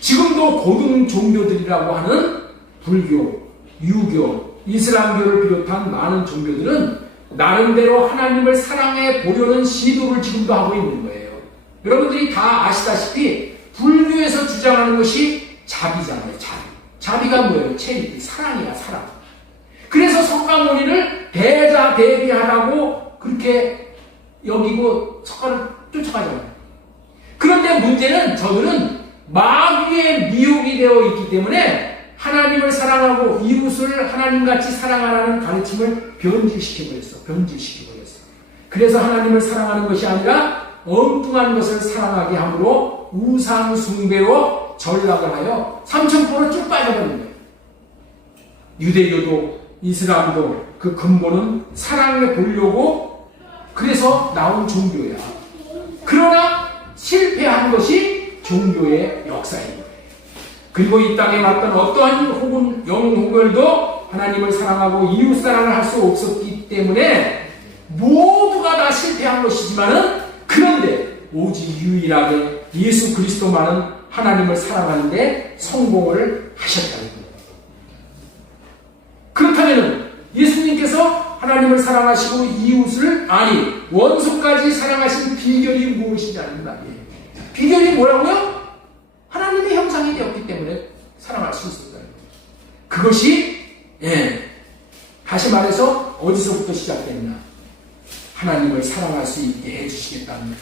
지금도 고등 종교들이라고 하는 불교, 유교, 이슬람교를 비롯한 많은 종교들은 나름대로 하나님을 사랑해 보려는 시도를 지금도 하고 있는 거예요. 여러분들이 다 아시다시피 불교에서 주장하는 것이 자비잖아요. 자비가 뭐예요? 체리티, 사랑이야, 사랑. 그래서 석가모니를 대자대비하라고 그렇게 여기고 석가를 쫓아가잖아요. 그런데 문제는 저들은 마귀의 미혹이 되어 있기 때문에 하나님을 사랑하고 이웃을 하나님같이 사랑하라는 가르침을 변질시켜버렸어. 그래서 하나님을 사랑하는 것이 아니라 엉뚱한 것을 사랑하게 함으로 우상 숭배로 전락을 하여 삼천포로 쭉 빠져버린 거예요. 유대교도 이슬람도 그 근본은 사랑해 보려고 그래서 나온 종교야. 그러나 실패한 것이 종교의 역사인 거예요. 그리고 이 땅에 났던 어떠한 혹은 영혼별도 하나님을 사랑하고 이웃 사랑을 할 수 없었기 때문에 모두가 다 실패한 것이지만은 그런데 오직 유일하게 예수 그리스도만은 하나님을 사랑하는데 성공을 하셨다는 거예요. 그렇다면 예수님께서 하나님을 사랑하시고 이웃을 원수까지 사랑하신 비결이 무엇이냐는 말이에요. 비결이 뭐라고요? 하나님의 형상이 되었기 때문에 사랑할 수 있었다는 거예요. 그것이 다시 말해서 어디서부터 시작됐나? 하나님을 사랑할 수 있게 해주시겠다는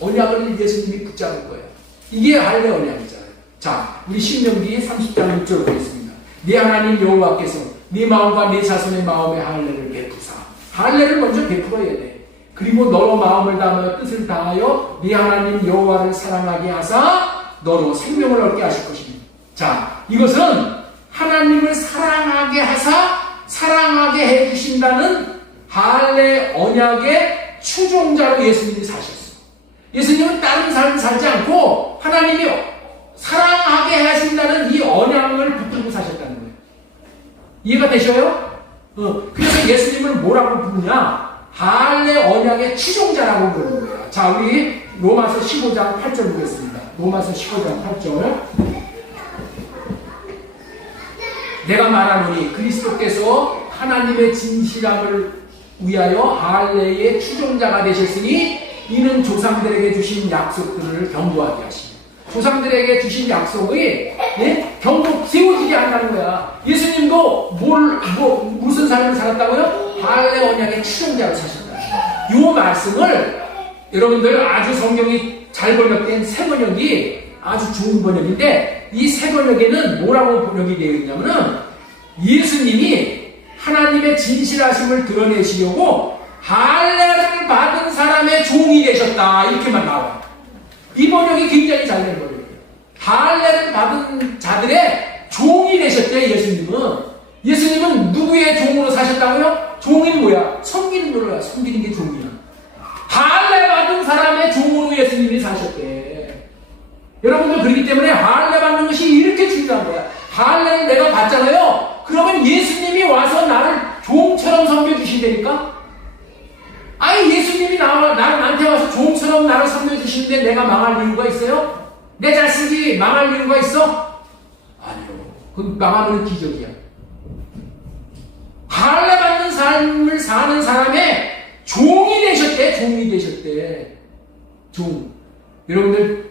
언약을 예수님이 붙잡을 거예요. 이게 할례 언약이잖아요. 자, 우리 신명기 30장 6절 보겠습니다. 네 하나님 여호와께서 네 마음과 네 자손의 마음에 할례를 베푸사. 할례를 먼저 베풀어야 돼. 그리고 너로 마음을 다하며 뜻을 다하여 네 하나님 여호와를 사랑하게 하사 너로 생명을 얻게 하실 것입니다. 자, 이것은 하나님을 사랑하게 하사 사랑하게 해주신다는 할례 언약의 추종자로 예수님이 사셨어요. 예수님은 다른 삶을 살지 않고 하나님이 사랑하게 하신다는 이 언약을 붙들고 사셨다는 거예요. 이해가 되셔요? 그래서 예수님을 뭐라고 부르냐? 할례 언약의 추종자라고 부르는 거예요. 자, 우리 로마서 15장 8절 보겠습니다. 로마서 15장 8절. 내가 말하노니 그리스도께서 하나님의 진실함을 위하여 할례의 추종자가 되셨으니 이는 조상들에게 주신 약속들을 경고하게 하시니 조상들에게 주신 약속이 경고 세워지게 한다는 거야. 예수님도 무슨 삶을 살았다고요? 할례 언약의 추종자로 사셨다. 이 말씀을 여러분들 아주 성경이 잘 번역된 새 번역이 아주 좋은 번역인데 이 새 번역에는 뭐라고 번역이 되어 있냐면은 예수님이 하나님의 진실하심을 드러내시려고 할례를 받은 사람의 종이 되셨다 이렇게만 나와요. 이 번역이 굉장히 잘 된 번역이에요. 할례를 받은 자들의 종이 되셨대. 예수님은 누구의 종으로 사셨다고요? 종이 뭐야? 섬기는 거야. 섬기는 게 종이야. 할례 받은 사람의 종으로 예수님이 사셨대. 여러분들 그렇기 때문에 할례 받는 것이 이렇게 중요한 거야. 할례를 내가 받잖아요. 그러면 예수님이 와서 나를 종처럼 섬겨주신다니까? 예수님이 나한테 와서 종처럼 나를 섬겨주시는데 내가 망할 이유가 있어요? 내 자식이 망할 이유가 있어? 아니요. 그건 망하는 기적이야. 할례 받는 삶을 사는 사람의 종이 되셨대. 종. 여러분들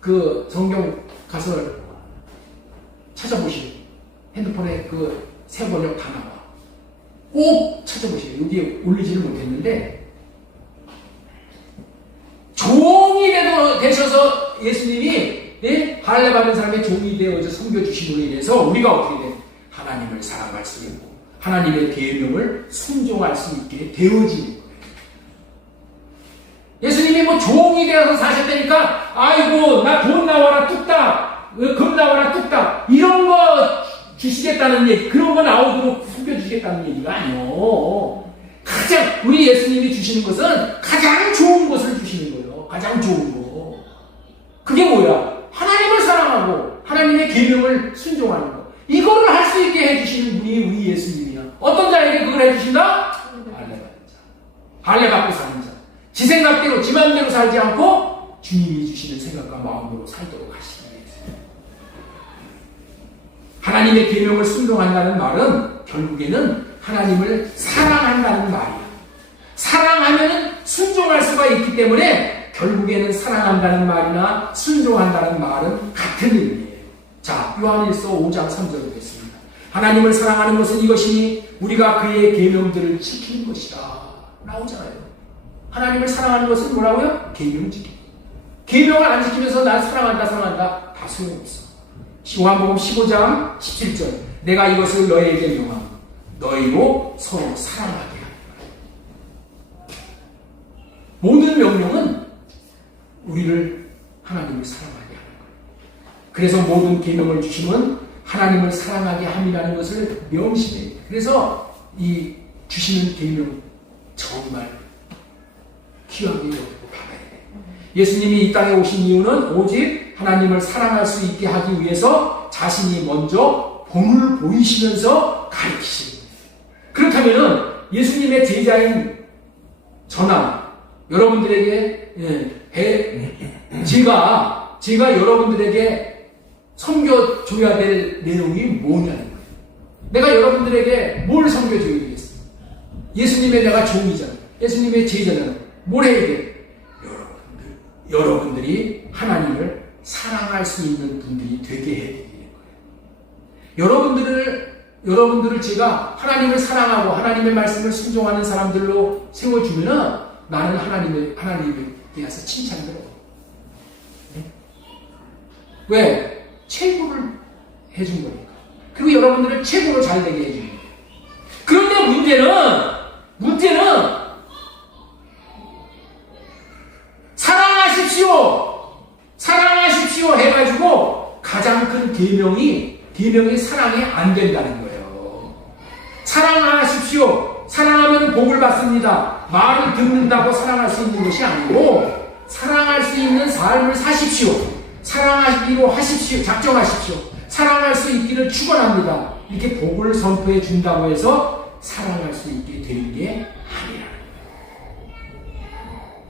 그 성경 가서 찾아보시오. 핸드폰에 그 새 번역 다 나와. 꼭 찾아보시오. 여기에 올리지를 못했는데 종이 되셔서 예수님이 할례 받는 사람의 종이 되어서 섬겨주심으로 인해서 우리가 어떻게 돼? 하나님을 사랑할 수 있고 하나님의 계명을 순종할 수 있게 되어지는 거예요. 예수님이 종이 되어서 사셨다니까 나 돈 나와라 뚝딱 금 나와라 뚝딱 이런 거 주시겠다는 얘기, 그런 거 나오도록 숨겨주시겠다는 얘기가 아니요. 우리 예수님이 주시는 것은 가장 좋은 것을 주시는 거예요. 가장 좋은 거. 그게 뭐야? 하나님을 사랑하고 하나님의 계명을 순종하는 거. 이거를 할 수 있게 해주시는 분이 우리 예수님이야. 어떤 자에게 그걸 해주신다? 할례 받는 자. 할례 받고 사는 자. 지 생각대로, 지 마음대로 살지 않고 주님이 주시는 생각과 마음으로 살도록 하시기 위해서. 하나님의 계명을 순종한다는 말은 결국에는 하나님을 사랑한다는 말이야. 사랑하면 순종할 수가 있기 때문에 결국에는 사랑한다는 말이나 순종한다는 말은 같은 의미예요. 자, 요한일서 5장 3절 보겠습니다. 하나님을 사랑하는 것은 이것이니 우리가 그의 계명들을 지키는 것이다. 나오잖아요. 하나님을 사랑하는 것은 뭐라고요? 계명 지키기. 계명을 안 지키면서 난 사랑한다 다 소용없어. 요한복음 15장 17절. 내가 이것을 너희에게 명하고 너희로 서로 사랑하게 하라. 모든 명령은 우리를 하나님을 사랑하게 하는 거예요. 그래서 모든 계명을 주시면 하나님을 사랑하게 함이라는 것을 명심해요. 그래서 이 주시는 계명 정말 귀하게 여기고 받아야 돼요. 예수님이 이 땅에 오신 이유는 오직 하나님을 사랑할 수 있게 하기 위해서 자신이 먼저 본을 보이시면서 가르치시는 거예요. 그렇다면 예수님의 제자인 저나 여러분들에게 제가 여러분들에게 섬겨줘야 될 내용이 뭐냐는 거예요. 내가 여러분들에게 뭘 섬겨줘야 되겠어요? 예수님의 내가 종이잖아. 예수님의 제자잖아. 뭘 해야 돼? 여러분들이 하나님을 사랑할 수 있는 분들이 되게 해드리는 거예요. 여러분들을 제가 하나님을 사랑하고 하나님의 말씀을 순종하는 사람들로 세워주면은 나는 하나님께 가서 칭찬을 해요. 왜? 최고를 해준 거니까. 그리고 여러분들을 최고로 잘 되게 해주는 거예요. 그런데 문제는 사랑하십시오 해가지고 가장 큰 계명이 사랑이 안 된다는 거예요. 사랑하십시오. 사랑하면 복을 받습니다. 말을 듣는다고 사랑할 수 있는 것이 아니고 사랑할 수 있는 삶을 사십시오. 사랑하기로 하십시오. 작정하십시오. 사랑할 수 있기를 축원합니다. 이렇게 복을 선포해 준다고 해서 사랑할 수 있게 되는 게 아니라.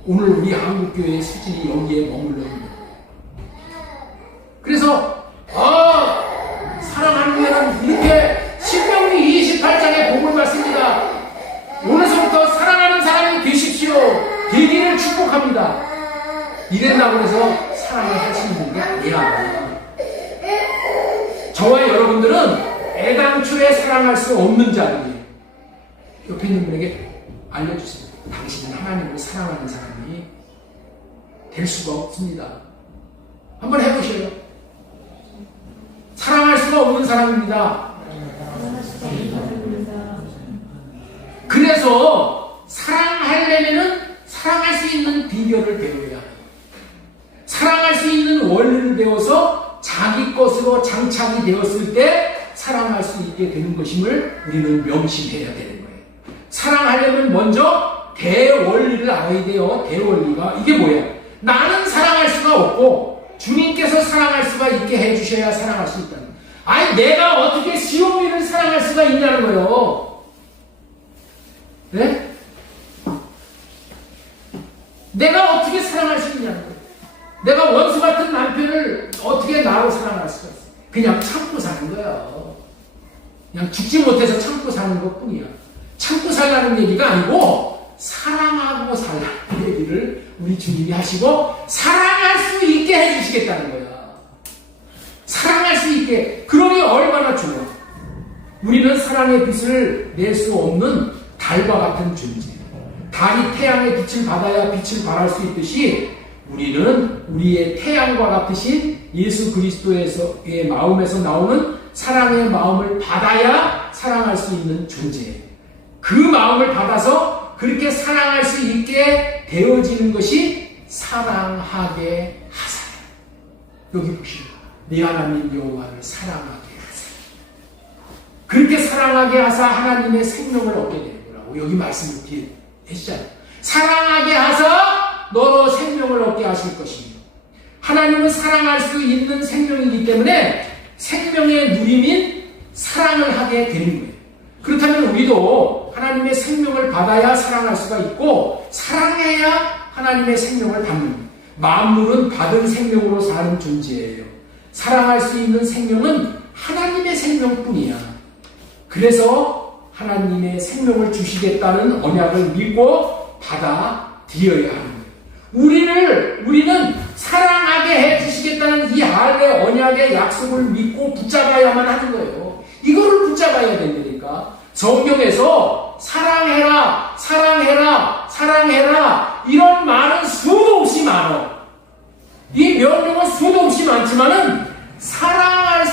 오늘 우리 한국교회의 수준이 여기에 머물러 있는 거예요. 그래서 사랑하는 자는 이렇게 신명기 28장에 복을 받습니다. 오늘서부터 사랑하는 사람이 되십시오. 되기를 축복합니다. 이랬다고 해서 사랑을 할 수 있는 게 아니라 저와 여러분들은 애당초에 사랑할 수 없는 자들이 옆에 있는 분에게 알려주세요. 당신은 하나님을 사랑하는 사람이 될 수가 없습니다. 한번 해보셔요. 사랑할 수가 없는 사람입니다. 그래서 사랑하려면은 사랑할 수 있는 비결을 배워야 해요. 사랑할 수 있는 원리를 배워서 자기 것으로 장착이 되었을 때 사랑할 수 있게 되는 것임을 우리는 명심해야 되는 거예요. 사랑하려면 먼저 대원리를 알아야 돼요. 대원리가 이게 뭐예요? 나는 사랑할 수가 없고 주님께서 사랑할 수가 있게 해주셔야 사랑할 수 있다는 거예요. 아니 내가 어떻게 시오미를 사랑할 수가 있냐는 거예요. 네? 내가 어떻게 사랑할 수 있냐는 거예요. 내가 원수 같은 남편을 어떻게 나로 사랑할 수가 있어? 그냥 참고 사는 거예요. 그냥 죽지 못해서 참고 사는 것 뿐이야. 참고 살라는 얘기가 아니고 사랑하고 살라는 얘기를 우리 주님이 하시고 사랑할 수 있게 해주시겠다는 거야. 사랑할 수 있게. 그러니 얼마나 좋아. 우리는 사랑의 빛을 낼 수 없는 달과 같은 존재. 달이 태양의 빛을 받아야 빛을 발할 수 있듯이 우리는 우리의 태양과 같으신 예수 그리스도의 마음에서 나오는 사랑의 마음을 받아야 사랑할 수 있는 존재예요. 그 마음을 받아서 그렇게 사랑할 수 있게 되어지는 것이 사랑하게 하사. 여기 보시면 네 하나님 여호와를 사랑하게 하사. 그렇게 사랑하게 하사 하나님의 생명을 얻게 되는 거라고 여기 말씀을 해주잖아요. 사랑하게 하사 너로 생명을 얻게 하실 것입니다. 하나님은 사랑할 수 있는 생명이기 때문에 생명의 누림인 사랑을 하게 되는 거예요. 그렇다면 우리도 하나님의 생명을 받아야 사랑할 수가 있고 사랑해야 하나님의 생명을 받는 거예요. 만물은 받은 생명으로 사는 존재예요. 사랑할 수 있는 생명은 하나님의 생명뿐이야. 그래서 하나님의 생명을 주시겠다는 언약을 믿고 받아들여야 하는 거예요. 우리는 사랑하게 해주시겠다는 이 할례 언약의 약속을 믿고 붙잡아야만 하는 거예요. 이거를 붙잡아야 된다니까. 성경에서 사랑해라, 사랑해라, 사랑해라 이런 말은 수도 없이 많아. 이 명령은 수도 없이 많지만은 사랑할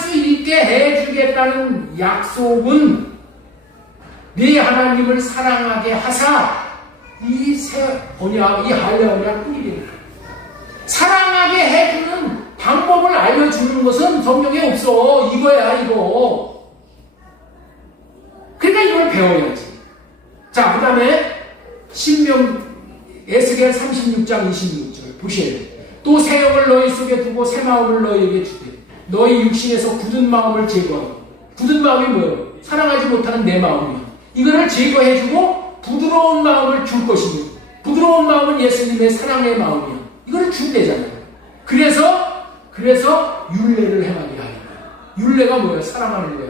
주시겠다는 약속은 네 하나님을 사랑하게 하사 이 새 언약, 이 할례 언약 뿌리는 사랑하게 해주는 방법을 알려주는 것은 성경에 없어. 이거야, 이거. 그러니까 이걸 배워야지. 자, 그 다음에 에스겔 36장 26절 보셔야 돼요. 또 새 영을 너희 속에 두고 새 마음을 너희에게 주되 너희 육신에서 굳은 마음을 제거하고. 굳은 마음이 뭐예요? 사랑하지 못하는 내 마음이야. 이거를 제거해주고 부드러운 마음을 줄 것이니 부드러운 마음은 예수님의 사랑의 마음이야. 이거를 준대잖아요. 그래서 율례를 행하게 하는 거야. 율례가 뭐예요? 사랑하는 거야.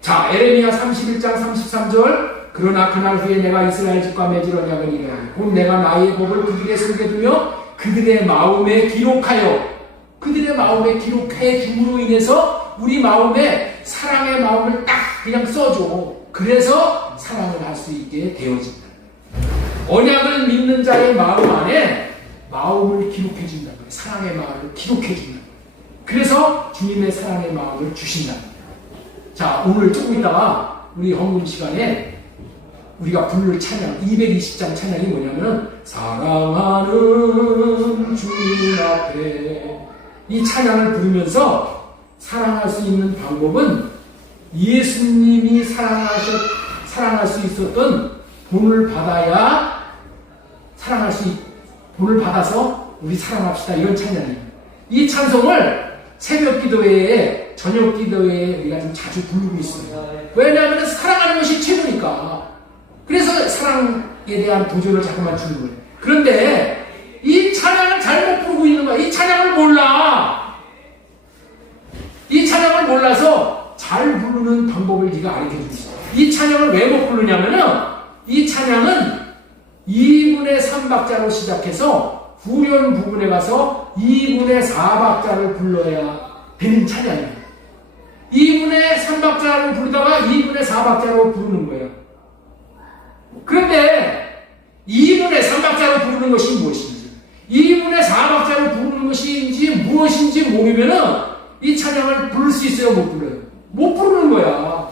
자, 에레미야 31장 33절 그러나 그날 후에 내가 이스라엘 집과 맺을 언약을 이루하니 곧 내가 나의 법을 그들의 속에 두며 그들의 마음에 기록하여 그들의 마음에 기록해 줌으로 인해서 우리 마음에 사랑의 마음을 딱 그냥 써줘. 그래서 사랑을 할 수 있게 되어진다. 언약을 믿는 자의 마음 안에 마음을 기록해 준다. 사랑의 마음을 기록해 준다. 그래서 주님의 사랑의 마음을 주신다. 자, 오늘 조금 있다가 우리 헌금 시간에 우리가 부를 찬양 220장 찬양이 뭐냐면 사랑하는 주님 앞에 이 찬양을 부르면서 사랑할 수 있는 방법은 예수님이 사랑할 수 있었던 본을 받아야 본을 받아서 우리 사랑합시다. 이런 찬양이에요. 이 찬송을 새벽 기도회에 저녁 기도회에 우리가 좀 자주 부르고 있어요. 왜냐하면 사랑하는 것이 최고니까. 그래서 사랑에 대한 도전을 자꾸만 주는 거예요. 그런데 이 찬양을 잘못 부르고 있는 거야. 이 찬양을 몰라. 이 찬양을 몰라서 잘 부르는 방법을 네가 알려주고 있어. 이 찬양을 왜 못 부르냐면은 이 찬양은 2분의 3박자로 시작해서 후렴 부분에 가서 2분의 4박자를 불러야 되는 찬양이에요. 2분의 3박자로 부르다가 2분의 4박자로 부르는 거예요. 그런데 2분의 3박자로 부르는 것이 무엇인지 2분의 4박자로 부르는 것인지 무엇인지 모르면은 이 찬양을 부를 수 있어요? 못 불러요? 못 부르는 거야.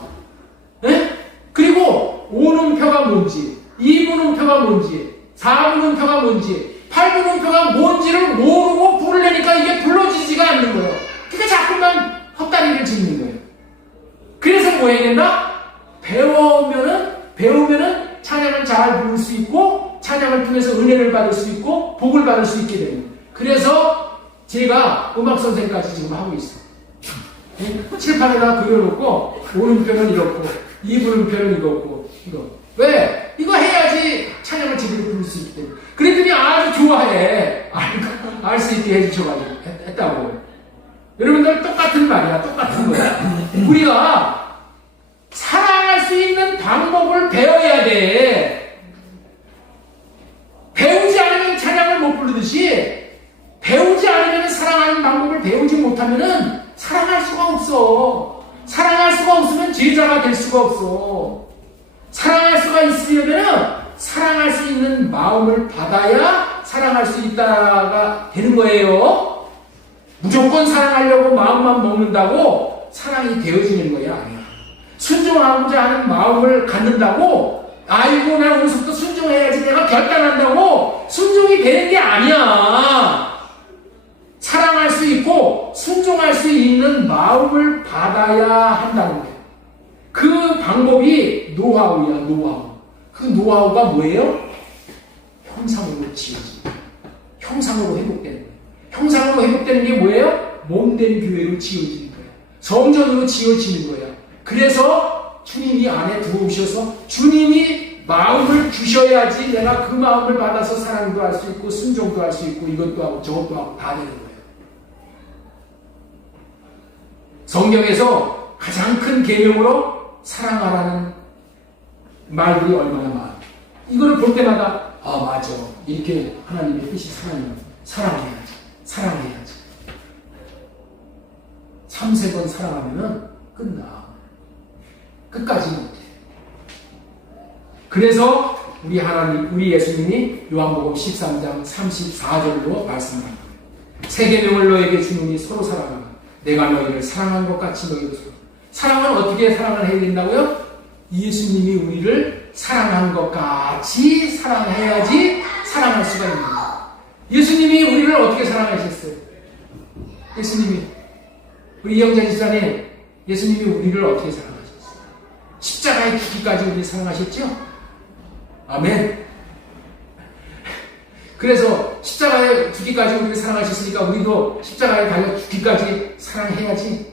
네? 그리고 5음표가 뭔지 2분음표가 뭔지 4분음표가 뭔지 8분음표가 뭔지를 모르고 부르려니까 이게 불러지지가 않는 거예요. 그러니까 자꾸만 헛다리를 짚는 거예요. 그래서 뭐 해야 된다? 배우면은 찬양을 잘 부를 수 있고 찬양을 통해서 은혜를 받을 수 있고 복을 받을 수 있게 됩니다. 그래서 제가 음악 선생까지 지금 하고 있어요. 칠판에다 그려놓고 오른편은 이렇고 2분음표는 이렇고 이거 왜? 이거 해야지 찬양을 제대로 부를 수 있기 때문에. 그랬더니 아주 좋아해. 알 수 있게 해주셔가지고 했다고. 여러분들 똑같은 말이야. 똑같은 거야. 우리가 사랑할 수 있는 방법을 배워야 돼. 배우지 않으면 찬양을 못 부르듯이 배우지 않으면 사랑하는 방법을 배우지 못하면은 사랑할 수가 없어. 사랑할 수가 없으면 제자가 될 수가 없어. 사랑할 수가 있으려면 사랑할 수 있는 마음을 받아야 사랑할 수 있다가 되는 거예요. 무조건 사랑하려고 마음만 먹는다고 사랑이 되어지는 거야? 아니야. 순종하고자 하는 마음을 갖는다고 아이고 나 오늘부터 순종해야지 내가 결단한다고 순종이 되는 게 아니야. 사랑할 수 있고 순종할 수 있는 마음을 받아야 한다는 거예요. 그 방법이 노하우야. 노하우. 그 노하우가 뭐예요? 형상으로 지어지는 거예요. 형상으로 회복되는 거예요. 형상으로 회복되는 게 뭐예요? 몸된 교회로 지어지는 거예요. 성전으로 지어지는 거예요. 그래서 주님이 안에 들어오셔서 주님이 마음을 주셔야지 내가 그 마음을 받아서 사랑도 할 수 있고 순종도 할 수 있고 이것도 하고 저것도 하고 다 되는 거예요. 성경에서 가장 큰 계명으로 사랑하라는 말들이 얼마나 많아. 이거를 볼 때마다 맞아. 이렇게 하나님의 뜻이 사랑해야지. 사랑해야지. 3-4번 사랑하면은 끝나. 끝까지 못해. 그래서 우리 예수님이 요한복음 13장 34절로 말씀합니다. 새 계명을 너에게 주노니 서로 사랑하라. 내가 너희를 사랑한 것 같이 너희도 사랑은 어떻게 사랑을 해야 된다고요? 예수님이 우리를 사랑한 것 같이 사랑해야지 사랑할 수가 있는 거예요. 예수님이 우리를 어떻게 사랑하셨어요? 예수님이 우리 이영자 집사님, 예수님이 우리를 어떻게 사랑하셨어요? 십자가에 죽기까지 우리 사랑하셨죠? 아멘. 그래서 십자가에 죽기까지 우리를 사랑하셨으니까 우리도 십자가에 달려 죽기까지 사랑해야지.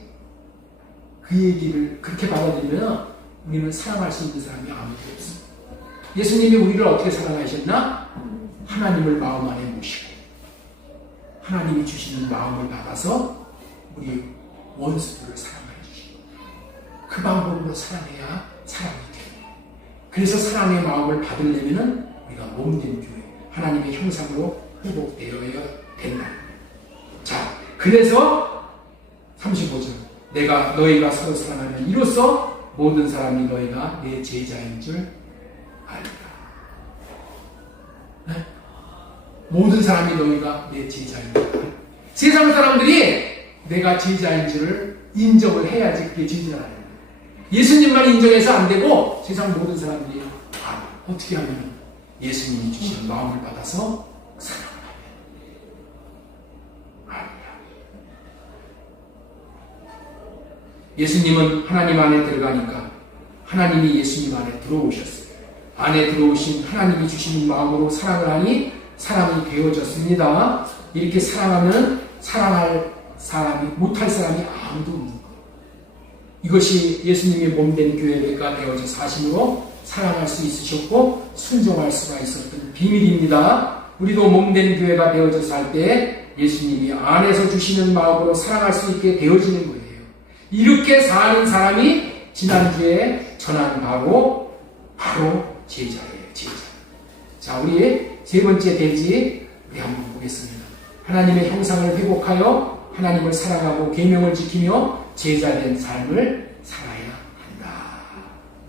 그 얘기를 그렇게 받아들이면 우리는 사랑할 수 있는 사람이 아무도 없습니다. 예수님이 우리를 어떻게 사랑하셨나? 하나님을 마음 안에 모시고 하나님이 주시는 마음을 받아서 우리 원수들을 사랑해 주시고 그 방법으로 사랑해야 사랑이 돼요. 그래서 사랑의 마음을 받으려면 우리가 몸된 교회 하나님의 형상으로 회복되어야 된다. 자, 그래서 35절 내가 너희가 서로 사랑하면 이로써 모든 사람이 너희가 내 제자인 줄 알리라. 네? 모든 사람이 너희가 내 제자인 줄 알리라. 세상 사람들이 내가 제자인 줄을 인정을 해야지 그게 제자라는 거예요. 예수님만 인정해서 안 되고 세상 모든 사람들이 알아. 어떻게 하면 예수님이 주시는 마음을 받아서 사랑을 하면 예수님은 하나님 안에 들어가니까 하나님이 예수님 안에 들어오셨어요. 안에 들어오신 하나님이 주시는 마음으로 사랑을 하니 사람이 되어졌습니다. 이렇게 사랑하면 사랑할 사람이 못할 사람이 아무도 없는 거예요. 이것이 예수님의 몸된 교회가 되어져 사심으로 사랑할 수 있으셨고 순종할 수가 있었던 비밀입니다. 우리도 몸된 교회가 되어져 살 때 예수님이 안에서 주시는 마음으로 사랑할 수 있게 되어지는 거예요. 이렇게 사는 사람이 지난주에 전한 바로 제자예요. 제자. 자, 우리 세 번째 대지 우리 한번 보겠습니다. 하나님의 형상을 회복하여 하나님을 사랑하고 계명을 지키며 제자된 삶을 살아야 한다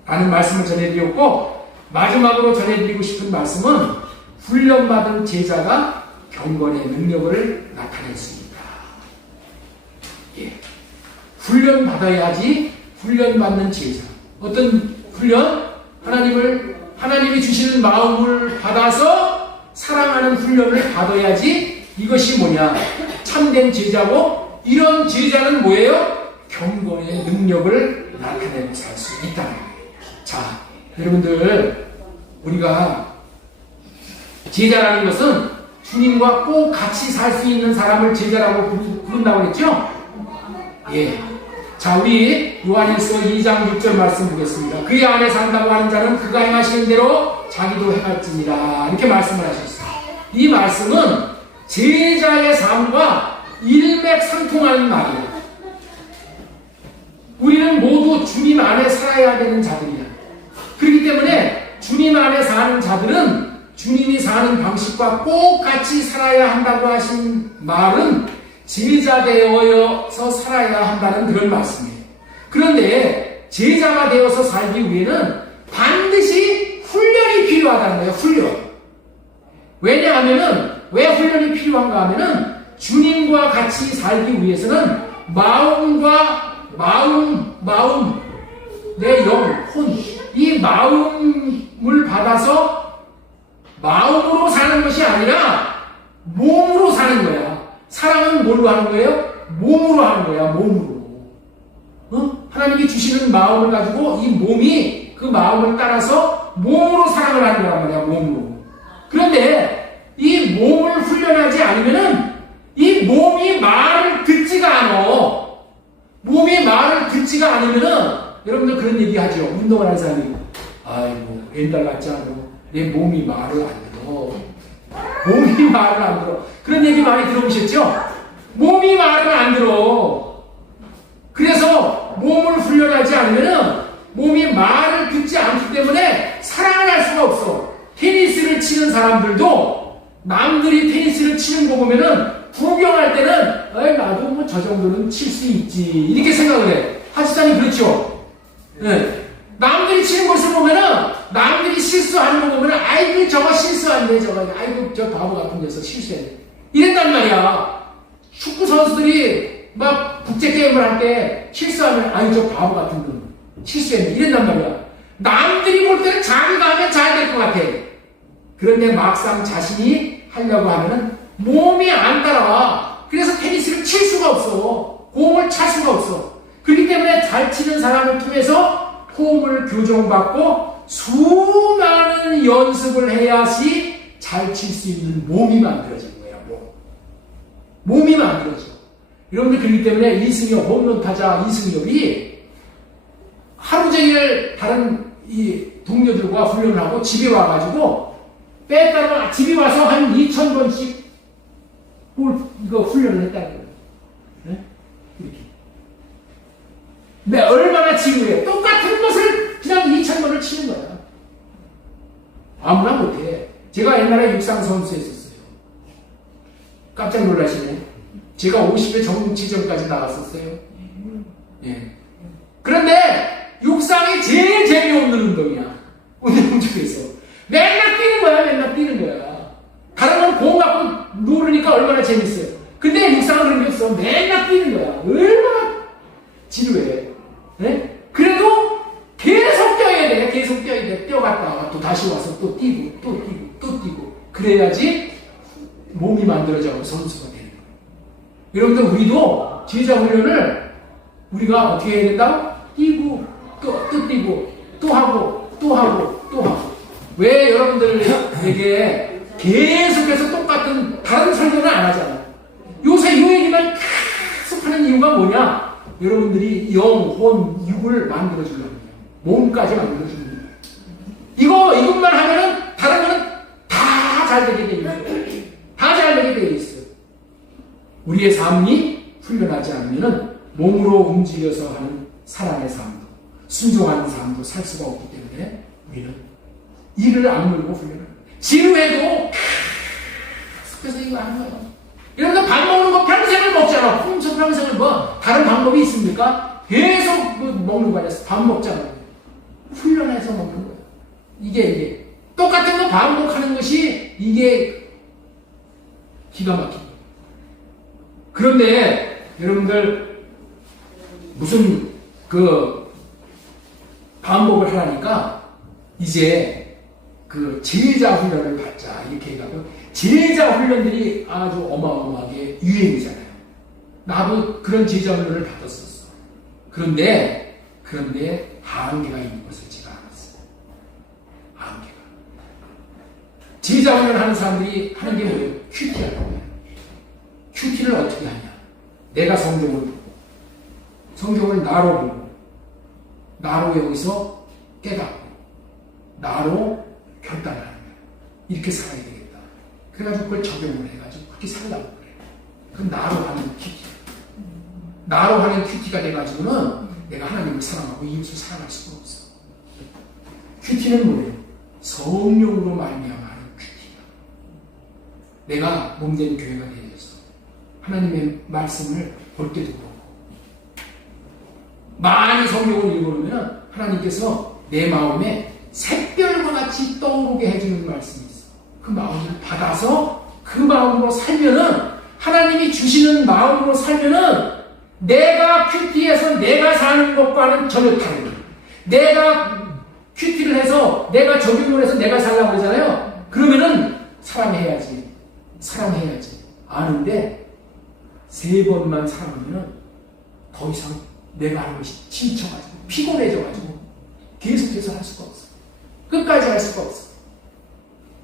라는 말씀을 전해드렸고, 마지막으로 전해드리고 싶은 말씀은 훈련받은 제자가 경건의 능력을 나타낼 수 있다. 예. 훈련받아야지 훈련받는 제자. 어떤 훈련? 하나님이 주시는 마음을 받아서 사랑하는 훈련을 받아야지 이것이 뭐냐? 참된 제자고, 이런 제자는 뭐예요? 경건의 능력을 나타내고 살 수 있다는 거예요. 자, 여러분들, 우리가 제자라는 것은 주님과 꼭 같이 살 수 있는 사람을 제자라고 부른다고 했죠? 예. 자, 우리 요한일서 2장 6절 말씀 보겠습니다. 그의 안에 산다고 하는 자는 그가 행하시는 대로 자기도 행할지니라. 이렇게 말씀을 하셨어요. 이 말씀은 제자의 삶과 일맥상통하는 말이에요. 우리는 모두 주님 안에 살아야 되는 자들이야. 그렇기 때문에 주님 안에 사는 자들은 주님이 사는 방식과 꼭 같이 살아야 한다고 하신 말은 제자 되어서 살아야 한다는 그런 말씀이에요. 그런데 제자가 되어서 살기 위해는 반드시 훈련이 필요하다는 거예요. 훈련. 왜냐하면은 왜 훈련이 필요한가 하면은 주님과 같이 살기 위해서는 마음, 내 영, 혼, 이 마음을 받아서 마음으로 사는 것이 아니라 몸으로 사는 거야. 사랑은 뭘로 하는 거예요? 몸으로 하는 거야. 몸으로. 하나님이 주시는 마음을 가지고 이 몸이 그 마음을 따라서 몸으로 사랑을 하는 거란 말이야. 몸으로. 그런데 이 몸을 훈련하지 않으면은 이 몸이 말을 듣지가 않아. 몸이 말을 듣지가 않으면은 여러분들 그런 얘기 하죠. 운동을 하는 사람이 아이고 옛날 같지 않고 내 몸이 말을 안 들어. 몸이 말을 안 들어. 그런 얘기 많이 들어보셨죠? 몸이 말을 안 들어. 그래서 몸을 훈련하지 않으면은 몸이 말을 듣지 않기 때문에 사랑을 할 수가 없어. 테니스를 치는 사람들도 남들이 테니스를 치는 거 보면은 구경할 때는 나도 뭐 저 정도는 칠 수 있지 이렇게 생각을 해. 하지사님 그렇죠? 네. 남들이 치는 것을 보면은 남들이 실수하는 거 보면은 아이고 저거 실수한데 저거 아이고 저 바보 같은 데서 실수해 이랬단 말이야. 축구 선수들이 막 국제게임을 할 때 실수하면 아유 저 바보 같은 놈 실수했네 이런단 말이야. 남들이 볼 때는 자기가 하면 잘 될 것 같아. 그런데 막상 자신이 하려고 하면은 몸이 안 따라와. 그래서 테니스를 칠 수가 없어. 공을 찰 수가 없어. 그렇기 때문에 잘 치는 사람을 통해서 폼을 교정받고 수많은 연습을 해야지 잘 칠 수 있는 몸이 만들어지는 거야. 몸이 만들어져. 여러분들 그렇기 때문에 이승엽 홈런 타자 이승엽이 하루 종일 다른 이 동료들과 훈련을 하고 집에 와가지고 뺐다가 집에 와서 한 2,000번씩 이거 훈련을 했다는 거예요. 네? 이렇게. 근데 얼마나 지루해. 똑같은 것을 그냥 2,000번을 치는 거야. 아무나 못해. 제가 옛날에 육상선수 했었어요. 깜짝 놀라시네. 제가 50회 정치전까지 나갔었어요. 예. 그런데 육상이 제일 재미없는 운동이야. 운동 중에서. 맨날 뛰는 거야, 맨날 뛰는 거야. 다른 건 공 갖고 노르니까 얼마나 재밌어요. 근데 육상은 그런 게 없어. 맨날 뛰는 거야. 얼마나 지루해. 네? 그래도 계속 뛰어야 돼. 계속 뛰어야 돼. 뛰어갔다가 또 다시 와서 또 뛰고, 또 뛰고, 또 뛰고. 그래야지 몸이 만들어져서 선수가 되는 거예요. 여러분들, 우리도 제자 훈련을 우리가 어떻게 해야 된다고? 뛰고, 또 뛰고, 또 하고, 또 하고, 또 하고. 왜 여러분들에게 계속해서 똑같은 다른 설교는 안 하잖아요. 요새 요 얘기만 계속 하는 이유가 뭐냐? 여러분들이 영혼, 육을 만들어주려고 해요. 몸까지 만들어주는 거예요. 이것만 하면은 다른 거는 다 잘 되게 돼 있어요. 다 잘 되게 돼 있어요. 우리의 삶이 훈련하지 않으면은 몸으로 움직여서 하는 사랑의 삶도, 순종하는 삶도 살 수가 없기 때문에 우리는 이를 악물고 훈련을 합니다. 지루해도 계속해서 이거 하는 거예요. 이러니까 밥 먹는 거 평생을 먹잖아. 평생을 뭐 다른 방법이 있습니까? 계속 먹는 거 아니야. 밥 먹잖아요. 훈련해서 먹는 거예요. 이게 똑같은 거 반복하는 것이 이게 기가 막힌 거예요. 그런데 여러분들 무슨 반복을 하라니까 이제 제자 훈련을 받자 이렇게 해가지고 제자 훈련들이 아주 어마어마하게 유행이잖아요. 나도 그런 제자 훈련을 받았었어. 그런데 한계가 있는 것을 제가 알았어요. 한계가. 제자 훈련 하는 사람들이 하는 게 뭐예요? 큐티하는 거예요. 큐티를 어떻게 하냐? 내가 성경을 나로 보고 나로 여기서 깨닫고 나로 결단을 하는 거예요. 이렇게 살아야 되겠다. 그래가지고 그걸 적용을 해가지고 그렇게 살라고 그래요. 그럼 나로 하는 큐티. 나로 하는 큐티가 돼가지고는 내가 하나님을 사랑하고 이웃을 사랑할 수가 없어. 큐티는 뭐예요? 성령으로 말미암아 하는 큐티야. 내가 몸된 교회가 되어서 하나님의 말씀을 볼 때도 그렇고 많이 성경을 읽어보면 하나님께서 내 마음에 샛별과 같이 떠오르게 해주는 말씀이 있어. 그 마음을 받아서 그 마음으로 살면은 하나님이 주시는 마음으로 살면은 내가 큐티에서 내가 사는 것과는 전혀 다른 거예요. 내가 큐티를 해서 내가 적용을 해서 내가 살라고 그러잖아요. 그러면은 사랑해야지 아는데 3번만 사랑하면은 더 이상 내가 하는 것이 지쳐가지고 피곤해져가지고 계속해서 할 수가 없어. 끝까지 할 수가 없어.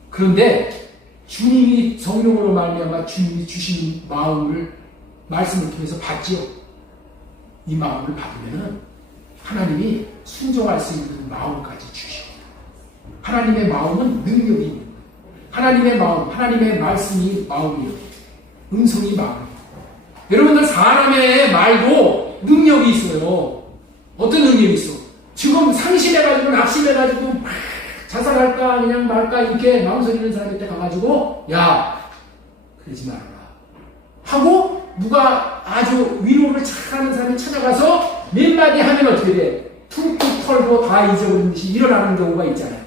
그런데 주님이 성령으로 말미암아 주님이 주신 마음을 말씀을 통해서 받지요. 이 마음을 받으면은 하나님이 순종할 수 있는 마음까지 주시고 하나님의 마음은 능력이 있는 거예요. 하나님의 마음, 하나님의 말씀이 마음이요. 음성이 마음이요. 여러분들 사람의 말도 능력이 있어요. 어떤 능력이 있어? 지금 상심해가지고 낙심해가지고 막 자살할까 그냥 말까 이렇게 망설이는 사람한테 가가지고 야 그러지 말아라 하고 누가 아주 위로를 잘하는 사람이 찾아가서 몇 마디 하면 어떻게 돼? 툭툭 털고 다 잊어버린 듯이 일어나는 경우가 있잖아요.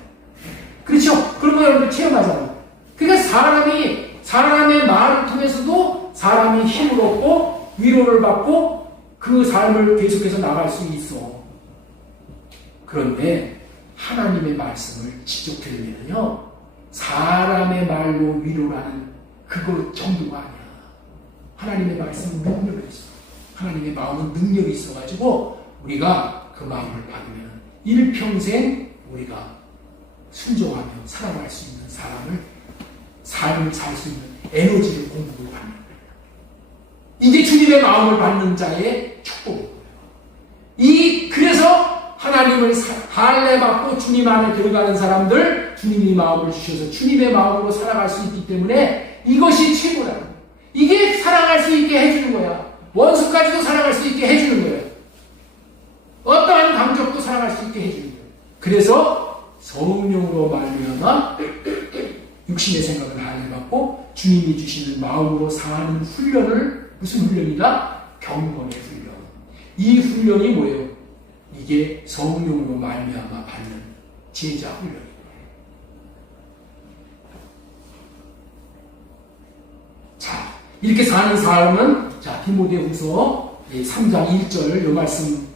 그렇죠? 그런 거 여러분들 체험하잖아요. 그러니까 사람의 말을 통해서도 사람이 힘을 얻고 위로를 받고 그 삶을 계속해서 나갈 수 있어. 그런데 하나님의 말씀을 지적하려면요, 사람의 말로 위로라는 그거 정도가 아니야. 하나님의 말씀은 능력이 있어. 하나님의 마음은 능력이 있어가지고 우리가 그 마음을 받으면 일평생 우리가 순종하며 살아갈 수 있는 삶을 살 수 있는 에너지를 공급을 받는 거예요. 이게 주님의 마음을 받는 자의 축복인 거예요. 그래서 하나님을 할례받고 주님 안에 들어가는 사람들, 주님이 마음을 주셔서 주님의 마음으로 살아갈 수 있기 때문에 이것이 최고라는 거예요. 이게 살아갈 수 있게 해주는 거야. 원수까지도 살아갈 수 있게 해주는 거예요. 어떠한 강적도 살아갈 수 있게 해주는 거예요. 그래서 성령으로 말미암아 육신의 생각을 할례받고 주님이 주시는 마음으로 사는 훈련을, 무슨 훈련이다? 경건의 훈련. 이 훈련이 뭐예요? 이게 성령으로 말미암아 받는 제자 훈련입니다. 자, 이렇게 사는 삶은, 자, 디모데후서 3장 1절 요 말씀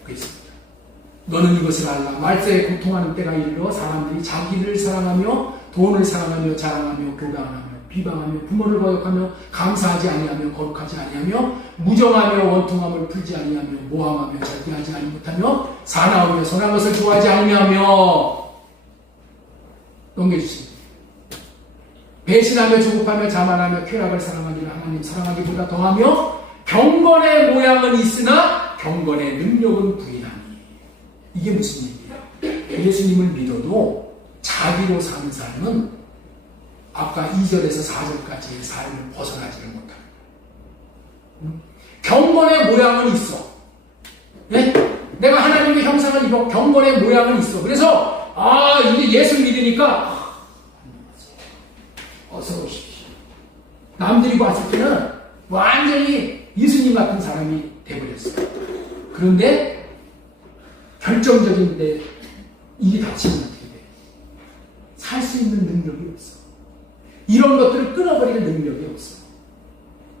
보겠습니다. 너는 이것을 알라. 말세에 고통하는 때가 이르러 사람들이 자기를 사랑하며 돈을 사랑하며 자랑하며 교방하며 비방하며 부모를 거역하며 감사하지 아니하며 거룩하지 아니하며 무정하며 원통함을 풀지 아니하며 모함하며 절대하지 아니 못하며 사나우며 선한 것을 좋아하지 아니하며, 넘겨주십니다. 배신하며 조급하며 자만하며 쾌락을 사랑하기를 하나님 사랑하기보다 더하며 경건의 모양은 있으나 경건의 능력은 부인하니. 이게 무슨 얘기예요? 예수님을 믿어도 자기로 사는 삶은 아까 2절에서 4절까지의 삶을 벗어나지를 못합니다. 경건의 모양은 있어. 네? 내가 하나님의 형상을 입어 경건의 모양은 있어. 그래서 이제 예수 믿으니까 어서 오십시오. 남들이 봤을 때는 완전히 예수님 같은 사람이 돼버렸어요. 그런데 결정적인데 이게 닥치면 어떻게 돼? 살 수 있는 능력이 없어. 이런 것들을 끊어버리는 능력이 없어.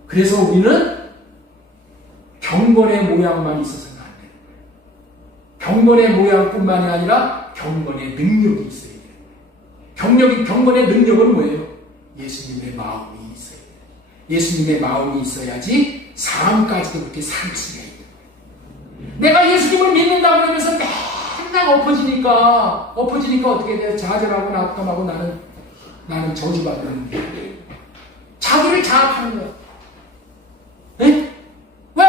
그래서 우리는 경건의 모양만 있어서는 안 돼. 경건의 모양뿐만이 아니라 경건의 능력이 있어야 돼. 경건의 능력은 뭐예요? 예수님의 마음이 있어야 돼. 예수님의 마음이 있어야지 사람까지도 그렇게 살 수가 있는 거예요. 내가 예수님을 믿는다 그러면서 맨날 엎어지니까 어떻게 돼요? 좌절하고 낙담하고 나는 저주받는 거예요. 자기를 자학하는 거예요. 네? 왜?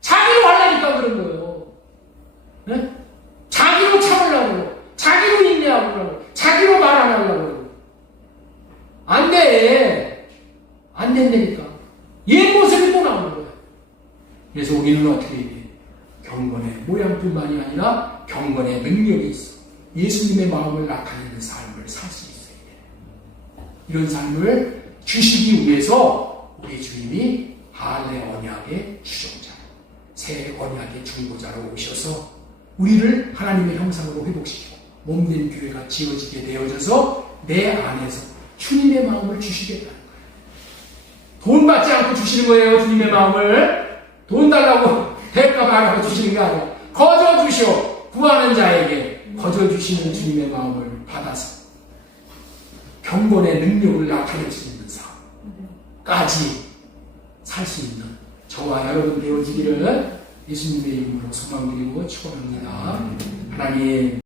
자기로 하려니까 그런 거예요. 네? 자기로 참으려고 그러고, 자기로 인내하고 그러고, 자기로 말 안 하려고 그러고. 안 돼. 안 된다니까. 옛 모습이 또 나오는 거예요. 그래서 우리는 어떻게 해야 돼? 경건의 모양뿐만이 아니라 경건의 능력이 있어. 예수님의 마음을 나타내는 삶을 살 수 있어야 돼. 이런 삶을 주시기 위해서 우리 주님이 할례 언약의 주종자, 새 언약의 중보자로 오셔서 우리를 하나님의 형상으로 회복시키고 몸된 교회가 지어지게 되어져서 내 안에서 주님의 마음을 주시겠다는 거예요. 돈 받지 않고 주시는 거예요. 주님의 마음을 돈 달라고 대가 바라고 주시는 게 아니라 거저 주시오. 구하는 자에게 거저 주시는 주님의 마음을 받아서 경건의 능력을 나타낼 수 있는 삶까지 살 수 있는 저와 여러분 되어지기를 예수님의 이름으로 소망드리고 축원합니다. 하나님.